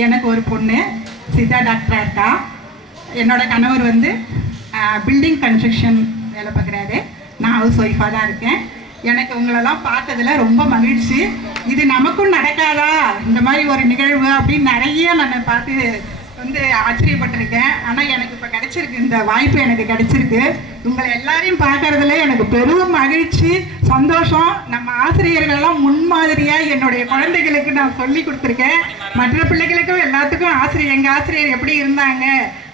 எனக்கு ஒரு பொண்ணு சித்தா டாக்டராக இருக்கா. என்னோட கணவர் வந்து பில்டிங் கன்ஸ்ட்ரக்ஷன் வேலை பார்க்குறாரு. நான் ஹவுஸ் ஒய்ஃபாக தான் இருக்கேன். எனக்கு உங்களெல்லாம் பார்த்ததில் ரொம்ப மகிழ்ச்சி. இது நமக்கும் நடக்காதா இந்த மாதிரி ஒரு நிகழ்வு அப்படின்னு நிறைய நான் பார்த்து வந்து ஆச்சரியப்பட்டிருக்கேன். ஆனால் எனக்கு இப்போ கிடைச்சிருக்கு, இந்த வாய்ப்பு எனக்கு கிடைச்சிருக்கு. உங்களை எல்லாரையும் பார்க்கறதுல எனக்கு பெரும் மகிழ்ச்சி, சந்தோஷம். நம்ம ஆசிரியர்கள்லாம் முன்மாதிரியாக என்னுடைய குழந்தைகளுக்கு நான் சொல்லி கொடுத்துருக்கேன். மற்ற பிள்ளைகளுக்கும் எல்லாத்துக்கும் எங்கள் ஆசிரியர் எப்படி இருந்தாங்க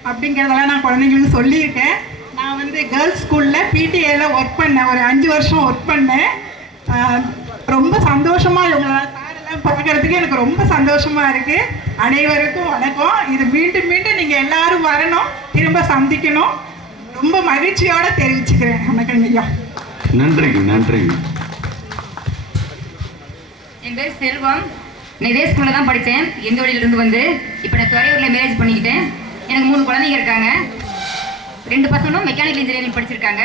அப்படிங்கிறதெல்லாம் நான் குழந்தைங்களுக்கு சொல்லியிருக்கேன். நான் வந்து கேர்ள்ஸ் ஸ்கூலில் பிடிஏல ஒர்க் பண்ணேன். ஒரு 5 வருஷம் ஒர்க் பண்ணேன். ரொம்ப சந்தோஷமாக இவங்க சாரெல்லாம் பார்க்கறதுக்கு எனக்கு ரொம்ப சந்தோஷமாக இருக்குது. அனைவருக்கும் வணக்கம். இது மீண்டும் நீங்கள் எல்லாரும் வரணும், திரும்ப சந்திக்கணும். ரொம்ப மகிழ்ச்சியோட தெரிவிச்சுக்கிறேன். வணக்கம் ஐயா. நன்றி. என் பேர் செல்வம். நான் இதே ஸ்கூலில் தான் படித்தேன். எந்த வழியிலிருந்து வந்து இப்போ நான் துறையூரில் மேரேஜ் பண்ணிக்கிட்டேன். எனக்கு 3 குழந்தைங்க இருக்காங்க. 2 பசங்களும் மெக்கானிக்கல் இன்ஜினியரிங் படிச்சிருக்காங்க.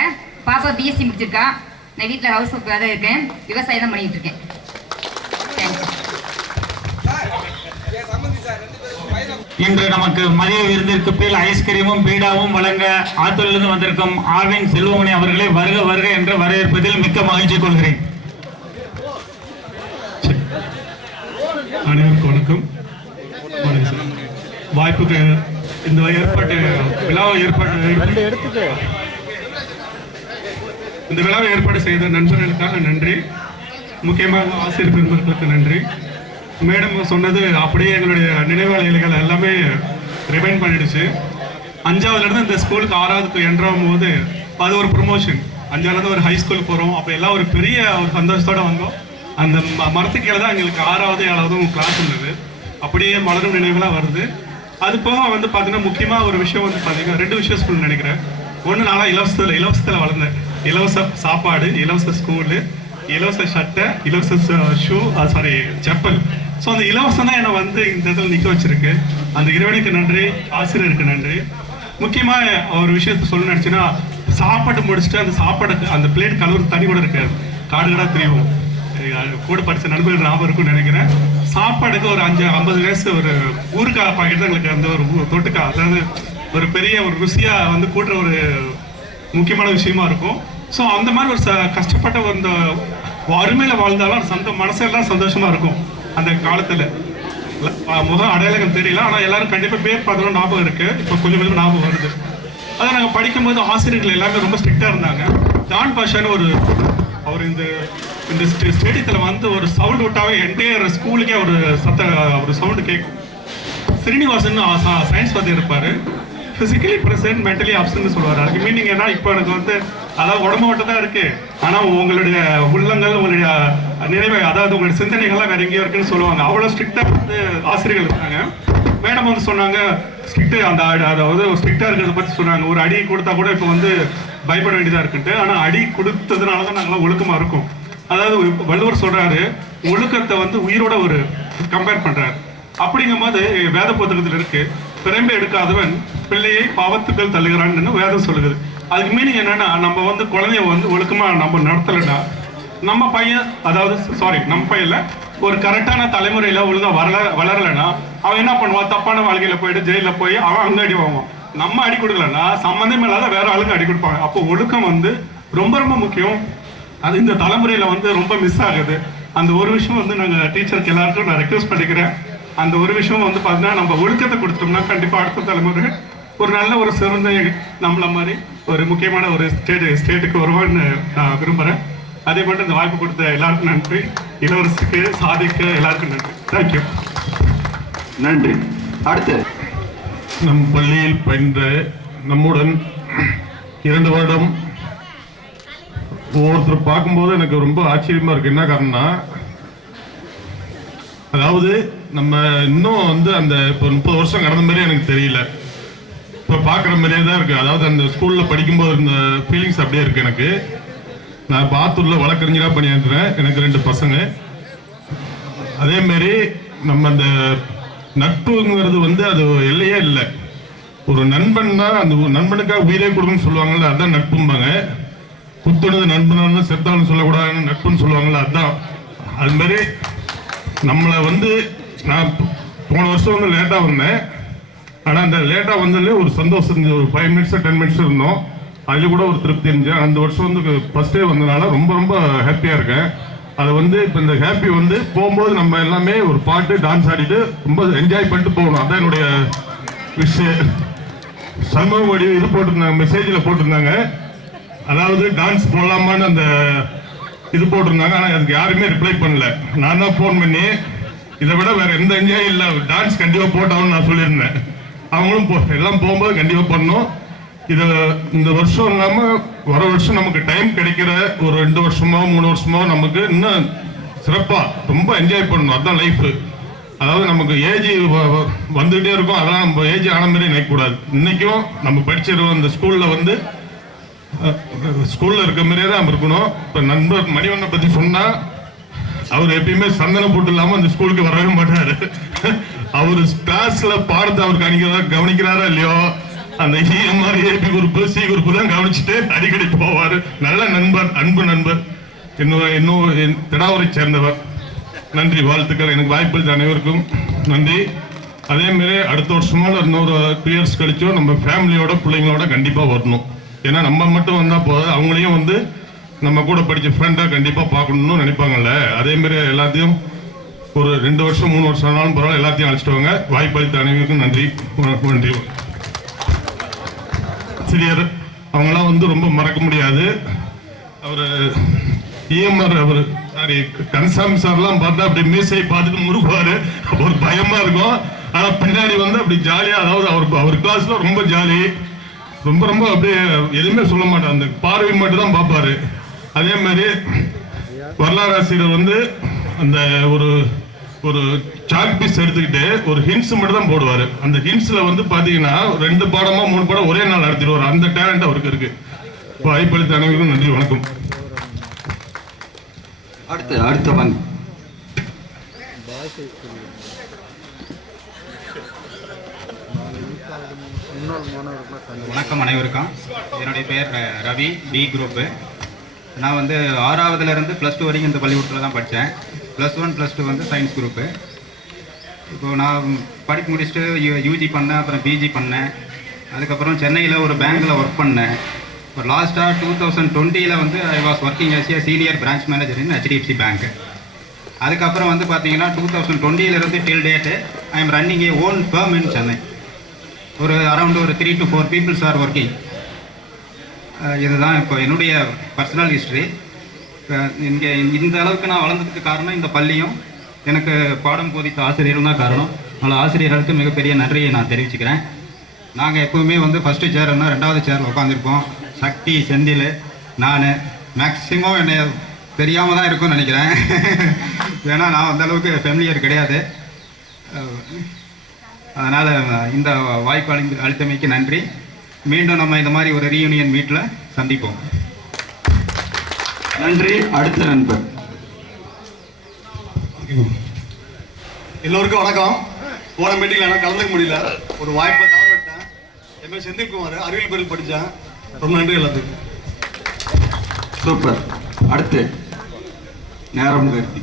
பாப்பா பிஎஸ்சி முடிச்சிருக்கா. நான் வீட்டில் ஹவுஸ் ஒய்ஃபாக தான் இருக்கேன். விவசாயம் தான் பண்ணிக்கிட்டு இருக்கேன். இன்று நமக்கு மதிய விருந்திற்கு பில் ஐஸ்கிரீமும் பீடாவும் வழங்க ஆத்தூரிலிருந்து வந்திருக்கும் ஆவின் செல்வமணி அவர்களை வருக என்று வரவேற்பதில் மிக்க மகிழ்ச்சி கொள்கிறேன். அனைவருக்கும் வணக்கம். வாய்ப்புக்கு இந்த விழாவை ஏற்பாடு செய்த நண்பர்களுக்காக நன்றி. முக்கியமாக ஆசிரியர் பெருமக்களுக்கு நன்றி. மேடம் சொன்னது அப்படியே எங்களுடைய நினைவாளிகள் எல்லாமே ரிமைண்ட் பண்ணிடுச்சு. 5ஆவதுலேருந்து இந்த ஸ்கூலுக்கு 6ஆவதுக்கு என்ட்ராகும் போது அது ஒரு ப்ரொமோஷன். 5ஆவதுலேருந்து ஒரு ஹை ஸ்கூல் போகிறோம். அப்போ எல்லாம் ஒரு பெரிய ஒரு சந்தோஷத்தோடு வந்தோம். அந்த மரத்துக்கீழே தான் எங்களுக்கு 6ஆவது 7ஆவது கிளாஸ் இருந்தது. அப்படியே மலரும் நினைவுலாம் வருது. அது போக வந்து பார்த்தீங்கன்னா முக்கியமாக ஒரு விஷயம் வந்து பார்த்தீங்கன்னா 2 விஷயம் ஸ்கூல் நினைக்கிறேன். ஒன்று நாளாக இலவசத்தில் வளர்ந்தேன். இலவச சாப்பாடு, இலவச ஸ்கூலு, இலவச சட்டை, இலவச ஷூ, செப்பல். ஸோ அந்த இலவசம் தான் என்னை வந்து இந்த இடத்துல நிற்க வச்சிருக்கு. அந்த இறைவனுக்கு நன்றி, ஆசிரியருக்கு நன்றி. முக்கியமாக ஒரு விஷயத்த சொல்லணும்னு நினச்சுன்னா, சாப்பாடு முடிச்சுட்டு அந்த சாப்பாடு அந்த பிளேட் கலவர் தனி கூட இருக்காது, காடுகளாக தெரியும். கூட படித்த நண்பர்கள் ஞாபகம் இருக்குன்னு நினைக்கிறேன். சாப்பாடுக்கு ஒரு 50 வயசு ஒரு ஊருக்காக பாக்கெட் தான் எங்களுக்கு அந்த ஒரு தொட்டுக்கா, அதாவது ஒரு பெரிய ஒரு ருசியாக வந்து கூட்டுற ஒரு முக்கியமான விஷயமா இருக்கும். ஸோ அந்த மாதிரி ஒரு கஷ்டப்பட்ட அந்த அருமையில் வாழ்ந்தாலும் மனசெல்லாம் சந்தோஷமா இருக்கும். அந்த காலத்தில் முக அடையாளங்கள் தெரியல, ஆனால் எல்லாரும் கண்டிப்பாக பேர் பார்த்தோம் ஞாபகம் இருக்கு. இப்போ கொஞ்சம் கொஞ்சம் ஞாபகம் வருது. அதை நாங்கள் படிக்கும்போது ஆசிரியர்கள் எல்லாமே ரொம்ப ஸ்ட்ரிக்டாக இருந்தாங்க. ஜான் பாஷான்னு அவர் இந்த ஸ்டேடியத்தில் வந்து ஒரு சவுண்ட் விட்டாவே என்டையர் ஸ்கூலுக்கே ஒரு சவுண்டு கேட்கும். ஸ்ரீனிவாசன் சயின்ஸ் பற்றி இருப்பார். ஃபிசிக்கலி ப்ரெசன்ட், மென்டலி அப்சன்ட்னு சொல்லுவார். அதுக்கு மீனிங் என்ன, இப்போ எனக்கு வந்து அதாவது உடம்பு மட்டும் தான் இருக்குது, ஆனால் உங்களுடைய உள்ளங்கள், உங்களுடைய நினைவு, அதாவது உங்களுடைய சிந்தனைகள்லாம் வேற எங்கேயோ இருக்குன்னு சொல்லுவாங்க. அவ்வளோ ஸ்ட்ரிக்டாக வந்து ஆசிரியர்கள் இருக்காங்க. மேடம் வந்து சொன்னாங்க ஸ்ட்ரிக்ட்டு, அதாவது ஸ்ட்ரிக்டாக இருக்கிறத பற்றி சொன்னாங்க. ஒரு அடி கொடுத்தா கூட இப்போ வந்து பயப்பட வேண்டியதாக இருக்குன்ட்டு. ஆனால் அடி கொடுத்ததுனால தான் நாங்களாம் ஒழுக்கமாக இருக்கோம். அதாவது வள்ளுவர் சொல்கிறாரு, ஒழுக்கத்தை வந்து உயிரோட ஒரு கம்பேர் பண்ணுறாரு. அப்படிங்கும் போது வேத புத்தகத்தில் இருக்கு, பிறம்பு எடுக்காதவன் பிள்ளையை பாவத்துக்கள் தள்ளுகிறான்னு வேதம் சொல்லுது. அதுக்கு மீனிங் என்னன்னா, நம்ம வந்து குழந்தைய வந்து ஒழுக்கமா நம்ம நடத்தலைன்னா நம்ம பையன், அதாவது நம்ம பையன்ல ஒரு கரெக்டான தலைமுறையில ஒழுங்கா வளரலைன்னா அவன் என்ன பண்ணுவான், தப்பான வாழ்க்கையில போயிட்டு ஜெயிலில் போய் அவன் அங்கே அடி வாங்குவான். நம்ம அடி கொடுக்கலன்னா சம்மந்தம் இல்லாத வேற ஆளுங்க அடி கொடுப்பாங்க. அப்போ ஒழுக்கம் வந்து ரொம்ப ரொம்ப முக்கியம். அது இந்த தலைமுறையில வந்து ரொம்ப மிஸ் ஆகுது. அந்த ஒரு விஷயம் வந்து நாங்கள் டீச்சருக்கு எல்லாருக்கும் நான் ரெக்வஸ்ட் பண்ணிக்கிறேன். அந்த ஒரு விஷயம் வந்து பார்த்தீங்கன்னா, நம்ம ஒழுக்கத்தை கொடுத்தோம்னா கண்டிப்பாக அடுத்த தலைமுறை ஒரு நல்ல ஒரு சிறந்த நம்மள மாதிரி ஒரு முக்கியமான ஒரு ஸ்டேட்டுக்கு வருவான்னு நான் விரும்புகிறேன். அதே மட்டும் இந்த வாய்ப்பு கொடுத்த எல்லாருக்கும் நன்றி. இளவரசுக்கு, சாதிக்கு எல்லாருக்கும் நன்றி. தேங்க்யூ. நன்றி. அடுத்து நம் பள்ளியில் பயின்ற நம்முடன் 2 வருடம் ஒவ்வொருத்தர் பார்க்கும்போது எனக்கு ரொம்ப ஆச்சரியமா இருக்கு. என்ன காரணம்னா, அதாவது நம்ம இன்னும் வந்து அந்த இப்போ 30 வருஷம் கடந்த மாதிரி எனக்கு தெரியல. இப்போ பார்க்குற மாதிரியே தான் இருக்கு. அதாவது அந்த ஸ்கூலில் படிக்கும்போது இருந்த ஃபீலிங்ஸ் அப்படியே இருக்கு எனக்கு. நான் இப்போ ஆத்தூரில் வழக்கறிஞராக பணியாற்றுறேன். எனக்கு 2 பசங்க. அதேமாரி நம்ம அந்த நட்புங்கிறது வந்து அது எல்லையே இல்லை. ஒரு நண்பன் தான், அந்த நண்பனுக்காக உயிரே கொடுக்குன்னு சொல்லுவாங்கல்ல, அதுதான் நட்பும்பாங்க. குத்துனது நண்பனான்னு செத்தான்னு சொல்லக்கூடாதுன்னு நட்புன்னு சொல்லுவாங்கல்ல, அதுதான். அதுமாரி நம்மளை வந்து நான் போன வருஷம் வந்து லேட்டாக வந்தேன். ஆனால் அந்த லேட்டாக வந்ததுலேயே ஒரு சந்தோஷம் இருந்தது. ஒரு 5 மினிட்ஸ் 10 மினிட்ஸ் இருந்தோம். அதில் கூட ஒரு திருப்தி இருந்துச்சு. அந்த வருஷம் வந்து ஃபர்ஸ்ட் டே வந்ததுனால ரொம்ப ரொம்ப ஹாப்பியாக இருக்கேன். அதை வந்து இப்போ இந்த ஹாப்பி வந்து போகும்போது நம்ம எல்லாமே ஒரு பாட்டு டான்ஸ் ஆடிட்டு ரொம்ப என்ஜாய் பண்ணிட்டு போகணும். அதான் என்னுடைய விஷயம். சமூக வடி இது போட்டிருந்தாங்க, மெசேஜில் போட்டிருந்தாங்க. அதாவது டான்ஸ் போடலாமான்னு அந்த இது போட்டிருந்தாங்க. ஆனால் அதுக்கு யாருமே ரிப்ளை பண்ணல. நான் தான் ஃபோன் பண்ணி இதை விட வேற எந்த என்ஜாய் இல்லை, டான்ஸ் கண்டிப்பாக போட்டாங்கன்னு நான் சொல்லியிருந்தேன். அவங்களும் எல்லாம் போகும்போது கண்டிப்பாக பண்ணோம். இது இந்த வருஷம் இல்லாமல் வர வருஷம் நமக்கு டைம் கிடைக்கிற ஒரு 2 வருஷமோ 3 வருஷமோ நமக்கு இன்னும் சிறப்பாக ரொம்ப என்ஜாய் பண்ணணும். அதுதான் லைஃப். அதாவது நமக்கு ஏஜ் வந்துகிட்டே இருக்கும். அதெல்லாம் நம்ம ஏஜ் ஆன மாதிரி நினைக்கக்கூடாது. இன்னைக்கும் நம்ம படிச்சிருக்கோம் அந்த ஸ்கூலில் வந்து ஸ்கூலில் இருக்க மாதிரியே தான் நம்ம இருக்கணும். இப்போ நண்பர் மணிவண்ணனை பற்றி சொன்னால், அவர் எப்பயுமே சந்தனம் போட்டு இல்லாமல் அந்த ஸ்கூலுக்கு வரவே மாட்டார். அவர் கிளாஸில் பாடத்தை அவர் கவனிக்கிறாரா இல்லையோ, அந்த EMR AB group C group தான் கவனிச்சுட்டு அடிக்கடி போவார். நல்ல நண்பர், அன்பு நண்பர், இன்னும் திடாவூரை சேர்ந்தவர். நன்றி, வாழ்த்துக்கள். எனக்கு வாய்ப்பு அனைவருக்கும் நன்றி. அதேமாரி அடுத்த வருஷமோ இன்னொரு 2 இயர்ஸ் கழிச்சோ நம்ம ஃபேமிலியோட பிள்ளைங்களோட கண்டிப்பாக வரணும். ஏன்னா நம்ம மட்டும் வந்தால் போதும், அவங்களையும் வந்து நம்ம கூட படித்த ஃப்ரெண்டாக கண்டிப்பாக பார்க்கணும்னு நினைப்பாங்கல்ல. அதேமாரி எல்லாத்தையும் ஒரு 2 வருஷம் 3 வருஷம் ஆனாலும் பரவாயில்ல, எல்லாத்தையும் அழைச்சிட்டு வாங்க. வாய்ப்பளித்த அனைவருக்கும் நன்றி. நன்றி. ஆசிரியர் அவங்களாம் வந்து ரொம்ப மறக்க முடியாது. அவர் இஎம்ஆர் அவர் கன்சாமி சார்லாம் பார்த்தா அப்படி மீசை பார்த்துட்டு முறுக்குவாரு, ஒரு பயமா இருக்கும். ஆனா பின்னாடி வந்து அப்படி ஜாலியா, அதாவது அவர் கிளாஸ்ல ரொம்ப ஜாலி, ரொம்ப ரொம்ப அப்படியே எதுவுமே சொல்ல மாட்டார். அந்த பார்வை மட்டும் தான் பார்ப்பாரு. அதே மாதிரி வரலாறு ஆசிரியர் வந்து அந்த ஒரு சாக் பீஸ் எடுத்துக்கிட்டு ஒரு ஹிண்ட்ஸ் மட்டும் தான் போடுவார். அந்த ஹிண்ட்ஸ்ல வந்து பாத்தீங்கன்னா 2 பாடமா 3 பாடம் ஒரே நாள் நடத்திடுவார். அந்த டேலண்ட் அவருக்கு இருக்கு. வாய்ப்பளித்த அனைவருக்கும் நன்றி, வணக்கம். அடுத்தவன் வணக்கம் அனைவருக்கும். என்னுடைய பேர் ரவி, பி குரூப்பு. நான் வந்து 6வதுலேருந்து +2 வரைக்கும் இந்த பள்ளிக்கூடத்தில் தான் படித்தேன். +1 +2 வந்து சயின்ஸ் குரூப்பு. இப்போது நான் படிப்பு முடிச்சுட்டு யூஜி பண்ணேன், அப்புறம் பிஜி பண்ணேன். அதுக்கப்புறம் சென்னையில் ஒரு பேங்க்கில் ஒர்க் பண்ணேன். இப்போ லாஸ்ட்டாக 2020 வந்து I was working as a senior branch manager in HDFC bank. அதுக்கப்புறம் வந்து பார்த்தீங்கன்னா 2020 till date I am running a own firm in Chennai. ஒரு அரௌண்ட் ஒரு 3 to 4 பீப்புள்ஸ் ஆர் ஒர்க்கிங். இதுதான் இப்போ என்னுடைய பர்சனல் ஹிஸ்ட்ரி. இங்கே இந்த அளவுக்கு நான் வளர்ந்ததுக்கு காரணம் இந்த பள்ளியும் எனக்கு பாடம் போதித்த ஆசிரியரும் தான் காரணம். அதனால் ஆசிரியர்களுக்கு மிகப்பெரிய நன்றியை நான் தெரிவிச்சுக்கிறேன். நாங்கள் எப்போவுமே வந்து ஃபஸ்ட்டு சேர்னா 2வது சேரில் உட்காந்துருப்போம். சக்தி, செந்தில், நான் மேக்ஸிமம் என்னை தெரியாமல் தான் இருக்கும்னு நினைக்கிறேன். ஏன்னா நான் அந்தளவுக்கு ஃபெமிலியர் கிடையாது. அதனால் இந்த வாய்ப்பு அளித்தமைக்கு நன்றி. மீண்டும் நம்ம இந்த மாதிரி ஒரு ரீயூனியன் மீட்டில் சந்திப்போம். நன்றி. அடுத்த நண்பர். எல்லோருக்கும் வணக்கம். போன மீட்டிங்கில் எனக்கு கலந்துக்க முடியல, ஒரு வாய்ப்பை தவற விட்டேன். என் பேர் செந்தில்குமார், அறிவியல் பொருள் படித்தேன். ரொம்ப நன்றி எல்லாத்துக்கும். சூப்பர். அடுத்து நேரம் கருதி.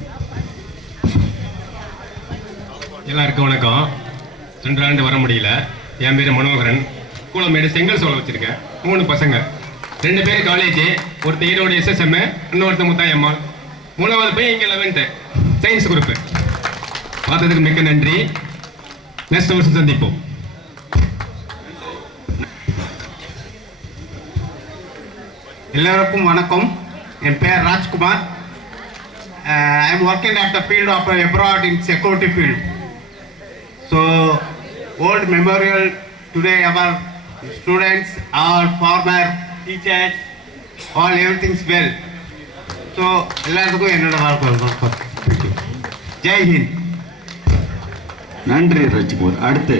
எல்லாருக்கும் வணக்கம். 2 ஆண்டு வர முடியல. என் பேர் மனோகரன். கூலமேடு செங்கல் சோலை வச்சுருக்கேன். 3 பசங்க, 2 பேர் காலேஜ், ஒருத்தர் ஈரோடு SSM, இன்னொருத்தர் முத்தாயம்மாள். 3வது போய் இங்கே 11th சயின்ஸ் குரூப்பு. பார்த்ததுக்கு மிக்க நன்றி. நெக்ஸ்ட் வருஷம் சந்திப்போம். எல்லோருக்கும் வணக்கம். என் பேர் Rajkumar. I am working at the field of abroad in security field. So old memorial today, our students, our former teachers, all everything's well. So எல்லாருக்கும் என்னோட வாழ்க்கை. ஜெய் ஹிந்த். நன்றி ராஜ்குமார். அடுத்து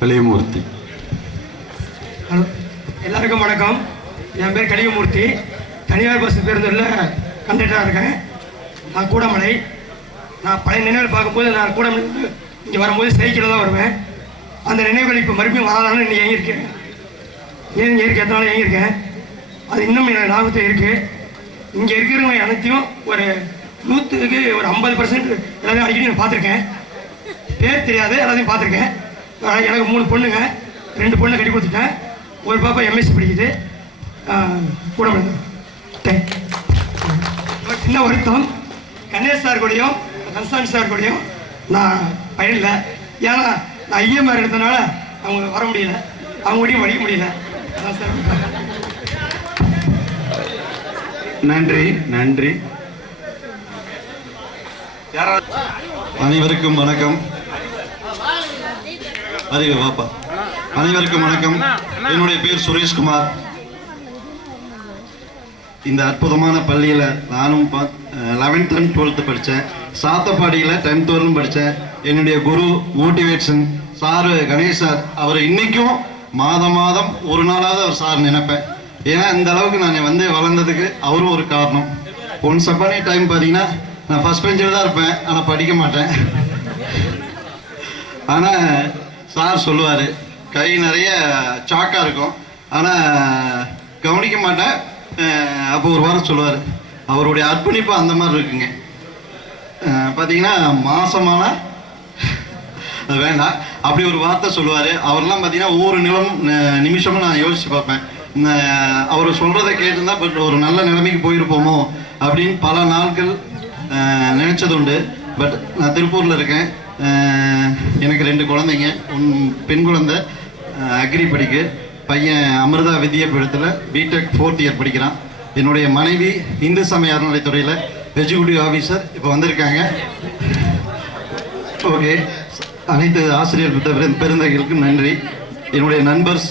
கலியமூர்த்தி. ஹலோ, எல்லாருக்கும் வணக்கம். என் பேர் கலியமூர்த்தி. தனியார் பஸ் பேருந்தில் கண்டக்டராக இருக்கேன். நான் கூடமலை. நான் பழைய நினைவுகள் பார்க்கும்போது நான் கூடமலை இங்கே வரும்போது சைக்கிளில் தான் வருவேன். அந்த நினைவுகள் இப்போ மறுபடியும் வராதான்னு இன்னைக்கு ஏங்கியிருக்கேன். இங்கே இருக்க எத்தனால ஏங்கியிருக்கேன். அது இன்னும் எனக்கு ஞாபகத்தில் இருக்குது. இங்கே இருக்கிறவங்க அனைத்தையும் ஒரு 100க்கு ஒரு 50% எல்லாத்தையும் அடிக்கடி நான் பார்த்துருக்கேன். பேர் தெரியாது, எல்லாத்தையும் பார்த்துருக்கேன். எனக்கு 3 பொண்ணுங்க, 2 பொண்ணை கட்டி கொடுத்துட்டேன். ஒரு பாப்பா MSc படிக்குது. கூட சின்ன வருத்தம், கணேஷ் சார் கூடயும் கன்சான் சார் கூடயும் நான் பயனில்ல. ஏன்னா நான் IMR எடுத்தனால அவங்க வர முடியல, அவங்க கூடயும் படிக்க முடியல. அதான் சார். நன்றி. நன்றி. அனைவருக்கும் வணக்கம். அறிவு வாப்பா. அனைவருக்கும் வணக்கம். என்னுடைய பேர் சுரேஷ்குமார். இந்த அற்புதமான பள்ளியில் நானும் 11th and 12th படித்தேன். சாத்தப்பாடியில் 10th வரலும் படித்தேன். என்னுடைய குரு மோட்டிவேஷன் சாரு கணேஷ் சார், அவர் இன்றைக்கும் மாதம் ஒரு நாளாவது அவர் சார் நினைப்பேன். ஏன்னா இந்த அளவுக்கு நான் வந்து வளர்ந்ததுக்கு அவரும் ஒரு காரணம். ஒன்ஸ் அப்பானே டைம் பார்த்தீங்கன்னா நான் ஃபஸ்ட் பெஞ்சில் தான் இருப்பேன், ஆனால் படிக்க மாட்டேன். ஆனால் சார் சொல்லுவார், கை நிறைய சாக்காக இருக்கும், ஆனால் கவனிக்க மாட்டேன். அப்போ ஒரு வாரம் சொல்லுவார். அவருடைய அர்ப்பணிப்பு அந்த மாதிரி இருக்குங்க. பார்த்தீங்கன்னா மாசமான வேண்டாம் அப்படி ஒரு வார்த்தை சொல்லுவார். அவரெல்லாம் பார்த்தீங்கன்னா ஒவ்வொரு நிமிஷமும் நான் யோசிச்சு பார்ப்பேன், அவர் சொல்கிறத கேட்டுருந்தா பட் ஒரு நல்ல நிலைமைக்கு போயிருப்போமோ அப்படின்னு பல நாட்கள் நினச்சது உண்டு. பட் நான் திருப்பூரில் இருக்கேன். எனக்கு 2 குழந்தைங்க. பெண் குழந்தை அக்ரி படிக்கு, பையன் அமிர்தா வித்யாபீடத்தில் பிடெக் 4th இயர் படிக்கிறான். என்னுடைய மனைவி இந்து சமய அறநிலைத்துறையில் எக்ஸிக்யூட்டிவ் ஆஃபீஸர் இப்போ வந்திருக்காங்க. ஓகே, அனைத்து ஆசிரியர் பெருந்தகைகளுக்கும் நன்றி. என்னுடைய நண்பர்ஸ்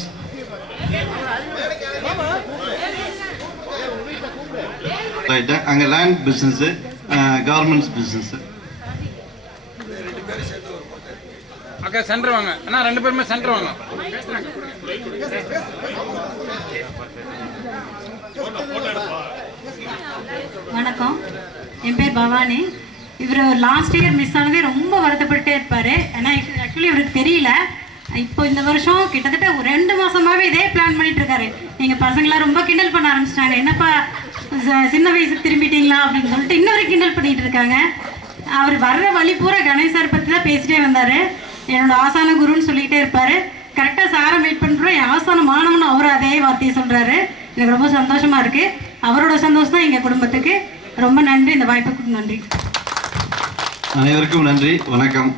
அங்கே லேண்ட் பிஸ்னஸ்ஸு, கார்மெண்ட்ஸ் பிஸ்னஸ்ஸு. அக்கா சென்டர் வாங்க அண்ணா, 2 பேருமே சென்டர் வாங்க. வணக்கம், என் பேர் பவானி. இவர் லாஸ்ட் இயர் மிஸ் ஆனதே ரொம்ப வருத்தப்பட்டே இருப்பார். ஏன்னா ஆக்சுவலி இவருக்கு தெரியல. இப்போ இந்த வருஷம் கிட்டத்தட்ட 2 மாசமாவே இதே பிளான் பண்ணிட்டு இருக்காரு. எங்கள் பசங்களாம் ரொம்ப கிண்டல் பண்ண ஆரம்பிச்சிட்டாங்க. என்னப்பா சின்ன வயசுக்கு திரும்பிட்டீங்களா அப்படின்னு சொல்லிட்டு இன்னொரு கிண்டல் பண்ணிட்டு இருக்காங்க. அவர் வர்ற வழி பூரா கணேசர் பற்றி தான் பேசிட்டே வந்தார். என்னோட ஆசான குருன்னு சொல்லிக்கிட்டே இருப்பார். கரெக்டாக சாரை மீட் பண்ணுறோம், என் ஆசான மாணவன் அவரும் அதே வார்த்தையை சொல்கிறாரு. எனக்கு ரொம்ப சந்தோஷமாக இருக்குது. அவரோட சந்தோஷம் தான் எங்கள் குடும்பத்துக்கு. ரொம்ப நன்றி, இந்த வாய்ப்புக்கு நன்றி. அனைவருக்கும் நன்றி, வணக்கம்.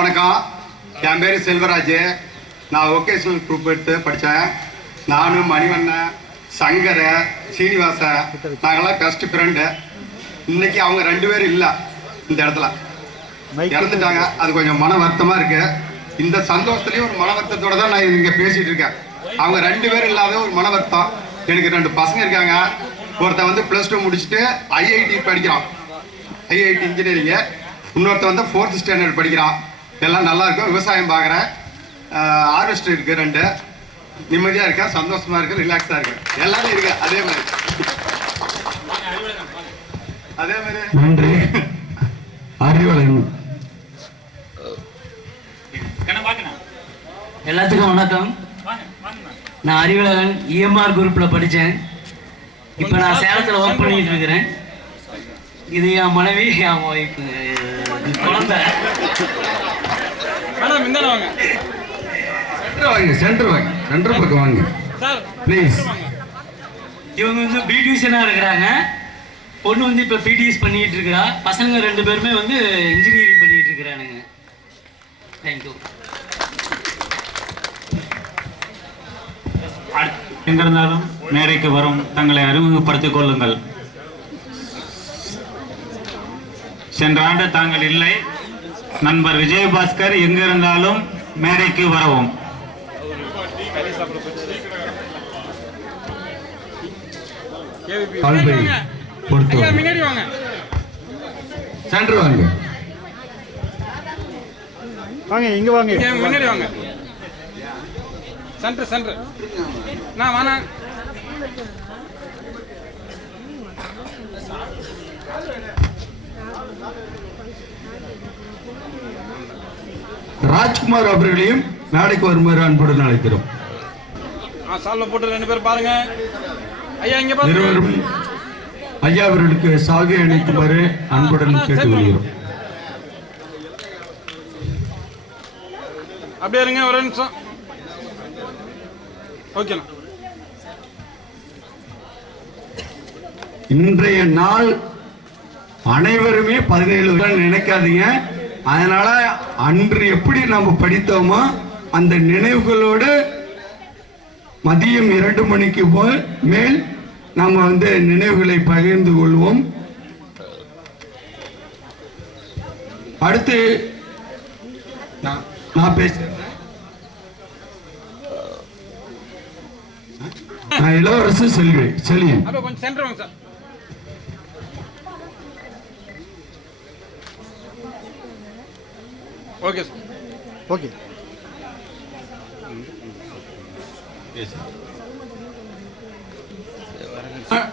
வணக்கம், என் பேர் செல்வராஜ். நான் வொகேஷனல் குரூப் எடுத்து படித்தேன். நானும் மணிவண்ணன், சங்கர், சீனிவாச, நாங்கள்லாம் பெஸ்ட் ஃப்ரெண்டு. இன்னைக்கு அவங்க 2 பேரும் இல்லை, இந்த இடத்துல இறந்துட்டாங்க. அது கொஞ்சம் மன வருத்தமாக இருக்கு. இந்த சந்தோஷத்துலேயும் ஒரு மன வருத்தத்தோட தான் நான் இங்கே பேசிகிட்டு இருக்கேன். அவங்க 2 பேரும் இல்லாத ஒரு மன வருத்தம். எனக்கு 2 பசங்க இருக்காங்க. ஒருத்தன் வந்து +2 முடிச்சுட்டு ஐஐடி படிக்கிறான், ஐஐடி இன்ஜினியரிங்கு. இன்னொருத்தன் வந்து 4th ஸ்டாண்டர்ட் படிக்கிறான். எல்லாம் நல்லா இருக்கும். விவசாயம் பார்க்குறேன். ஹார்வெஸ்டர் இருக்குது 2. நிம்மதியாக இருக்கேன், சந்தோஷமாக இருக்கு, ரிலாக்ஸாக இருக்கு. எல்லாரும் இருக்கு அதே மாதிரி. நன்றி. அறிவழகன். எல்லாத்துக்கும் வணக்கம். நான் அறிவழகன், இஎம்ஆர் குரூப்பில் படித்தேன். இப்போ நான் சேலத்தில் ஒர்க் பண்ணிட்டு இருக்கிறேன். இது என் மனைவி, என் ஒய்ஃப், குழந்தை. சென்டர் பக்கம் வாங்க ப்ளீஸ். இவங்க வந்து பிடியூஷனாக இருக்கிறாங்க. பொண்ணு வந்து இப்போ பிடிஎஸ் பண்ணிட்டு இருக்கிறா. பசங்க 2 பேருமே வந்து இன்ஜினியரிங் பண்ணிட்டு இருக்கிறானுங்க. தேங்க்யூ. எங்கிருந்தாலும் மேடைக்கு வரும் தங்களை அறிமுகப்படுத்திக் கொள்ளுங்கள். சென்ற ஆண்டு தாங்கள் இல்லை. நண்பர் விஜயபாஸ்கர் எங்கிருந்தாலும் மேடைக்கு வரவும். முன்னாடி வாங்க, சென்டர் வாங்க, வாங்க இங்க வாங்க, முன்னாடி வாங்க. சென்டர் நான் வானா. ராஜ்குமார் அவர்களையும் மேடைக்கு வருமாறு அன்புடன் அழைக்கிறோம். சால்வை போட்டு 2 பேர் பாருங்க. ஐயா இங்க பாருங்க. இருவரும் ஐயா அவர்களுக்கு சால்வை அளிக்குமாறு அன்புடன் கேட்டுக்கொள்கிறோம். அப்படியே இருங்க, ஒரு நிமிஷம். ஓகேண்ணா. இன்றைய நாள் அனைவருமே 17 நினைக்காதீங்க. அதனால அன்று எப்படி நம்ம படித்தோமோ அந்த நினைவுகளோடு மதியம் 2 மணிக்கு மேல் நம்ம வந்து நினைவுகளை பகிர்ந்து கொள்வோம். அடுத்து நான் பேசுறேன். இளவரசு செல்வியன். கொஞ்சம் சென்டர் வாங்க சார். Okay sir. ஓகே.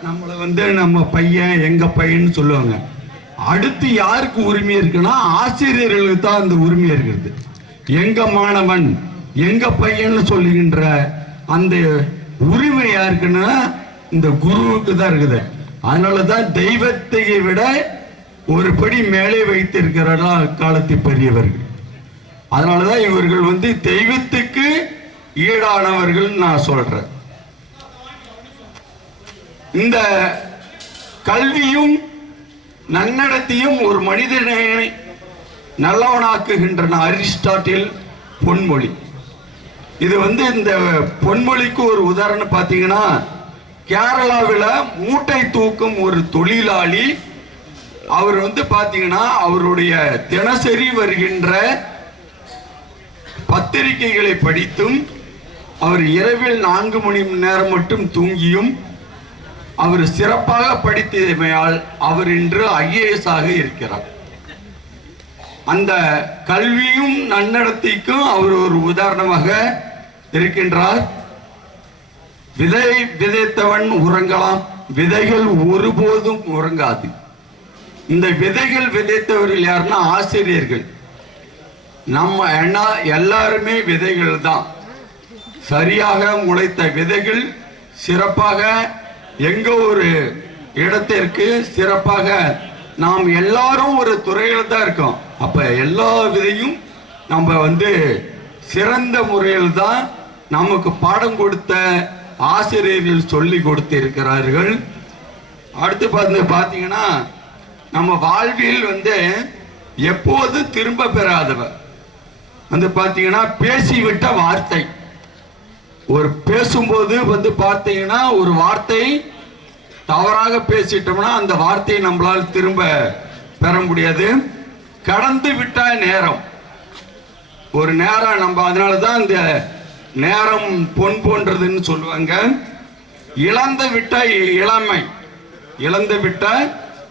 நம்மளை வந்து நம்ம பையன் எங்க பையன்னு சொல்லுவாங்க. அடுத்து யாருக்கு உரிமை இருக்குன்னா ஆசிரியர்களுக்கு தான் அந்த உரிமை இருக்கிறது. எங்க மாணவன் எங்க பையன்னு சொல்லுகின்ற அந்த உரிமை யாருக்குன்னா இந்த குருவுக்கு தான் இருக்குது. அதனாலதான் தெய்வத்தை விட ஒரு படி மேலே வைத்திருக்கிறார்களா காலத்தை பெரியவர்கள். அதனாலதான் இவர்கள் வந்து தெய்வத்துக்கு ஈடானவர்கள் நான் சொல்றேன். இந்த கல்வியும் நன்னடத்தையும் ஒரு மனிதனை நல்லவனாக்குகின்றன. அரிஸ்டாட்டில் பொன்மொழி. இது வந்து இந்த பொன்மொழிக்கு ஒரு உதாரணம் பார்த்தீங்கன்னா, கேரளாவில் மூட்டை தூக்கும் ஒரு தொழிலாளி. அவர் வந்து பார்த்தீங்கன்னா அவருடைய தினசரி வருகின்ற பத்திரிகைகளை படித்தும் அவர் இரவில் 4 மணி நேரம் மட்டும் தூங்கியும் அவர் சிறப்பாக படித்தமையால் அவர் இன்று IAS ஆக இருக்கிறார். அந்த கல்வியும் நன்னடத்தைக்கும் அவர் ஒரு உதாரணமாக இருக்கின்றார். விதை விதைத்தவன் உறங்கலாம், விதைகள் ஒருபோதும் உறங்காது. இந்த விதைகள் விதைத்தவர்கள் யாருன்னா ஆசிரியர்கள். நம்ம எல்லாருமே விதைகள் தான். சரியாக முளைத்த விதைகள் சிறப்பாக எங்க ஒரு இடத்திற்கு சிறப்பாக நாம் எல்லாரும் ஒரு துறையில் தான் இருக்கோம். அப்ப எல்லா விதையும் நம்ம சிறந்த முறையில் தான் நமக்கு பாடம் கொடுத்த ஆசிரியர்கள் சொல்லி கொடுத்து இருக்கிறார்கள். அடுத்து பார்த்தீங்கன்னா நம்ம வாழ்வில் எப்போது திரும்ப பெறாதவர் பார்த்தீங்கன்னா பேசிவிட்ட வார்த்தை. ஒரு பேசும்போது பார்த்தீங்கன்னா ஒரு வார்த்தை தவறாக பேசிட்டோம்னா அந்த வார்த்தையை நம்மளால் திரும்ப பெற முடியாது. கடந்து விட்ட நேரம், ஒரு நேரம் நம்ம அதனாலதான் இந்த நேரம் பொன் போன்றதுன்னு சொல்லுவாங்க. இழந்து விட்ட இளமை, இழந்து விட்ட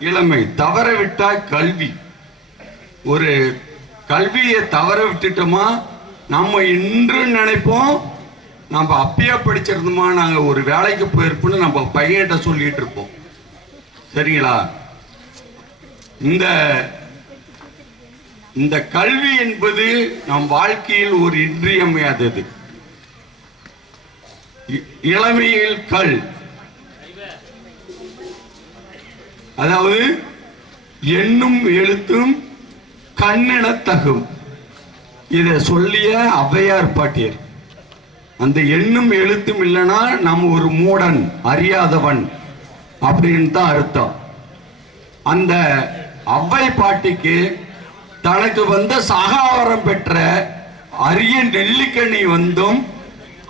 இளமை, தவற விட்ட கல்வி. ஒரு கல்வியை தவற விட்டுட்டோமா நம்ம இன்று நினைப்போம் நம்ம அப்பயே படிச்சிருந்தோமா, நாங்க ஒரு வேலைக்கு போயிருப்போம்னு நம்ம பையன்கிட்ட சொல்லிட்டு இருப்போம். சரிங்களா? இந்த கல்வி என்பது நம் வாழ்க்கையில் ஒரு இன்றியமையாதது. இளமையில் கல், அதாவது எண்ணும் எழுத்தும் கண்ணென தகும். இதை சொல்லிய ஔவையார் பாட்டியர். அந்த எண்ணும் எழுத்தும் இல்லைன்னா நம்ம ஒரு மூடன், அறியாதவன் அப்படின்னு தான் அர்த்தம். அந்த ஔவை பாட்டிக்கு தனக்கு சகாவரம் பெற்ற அரிய நெல்லிக்கனி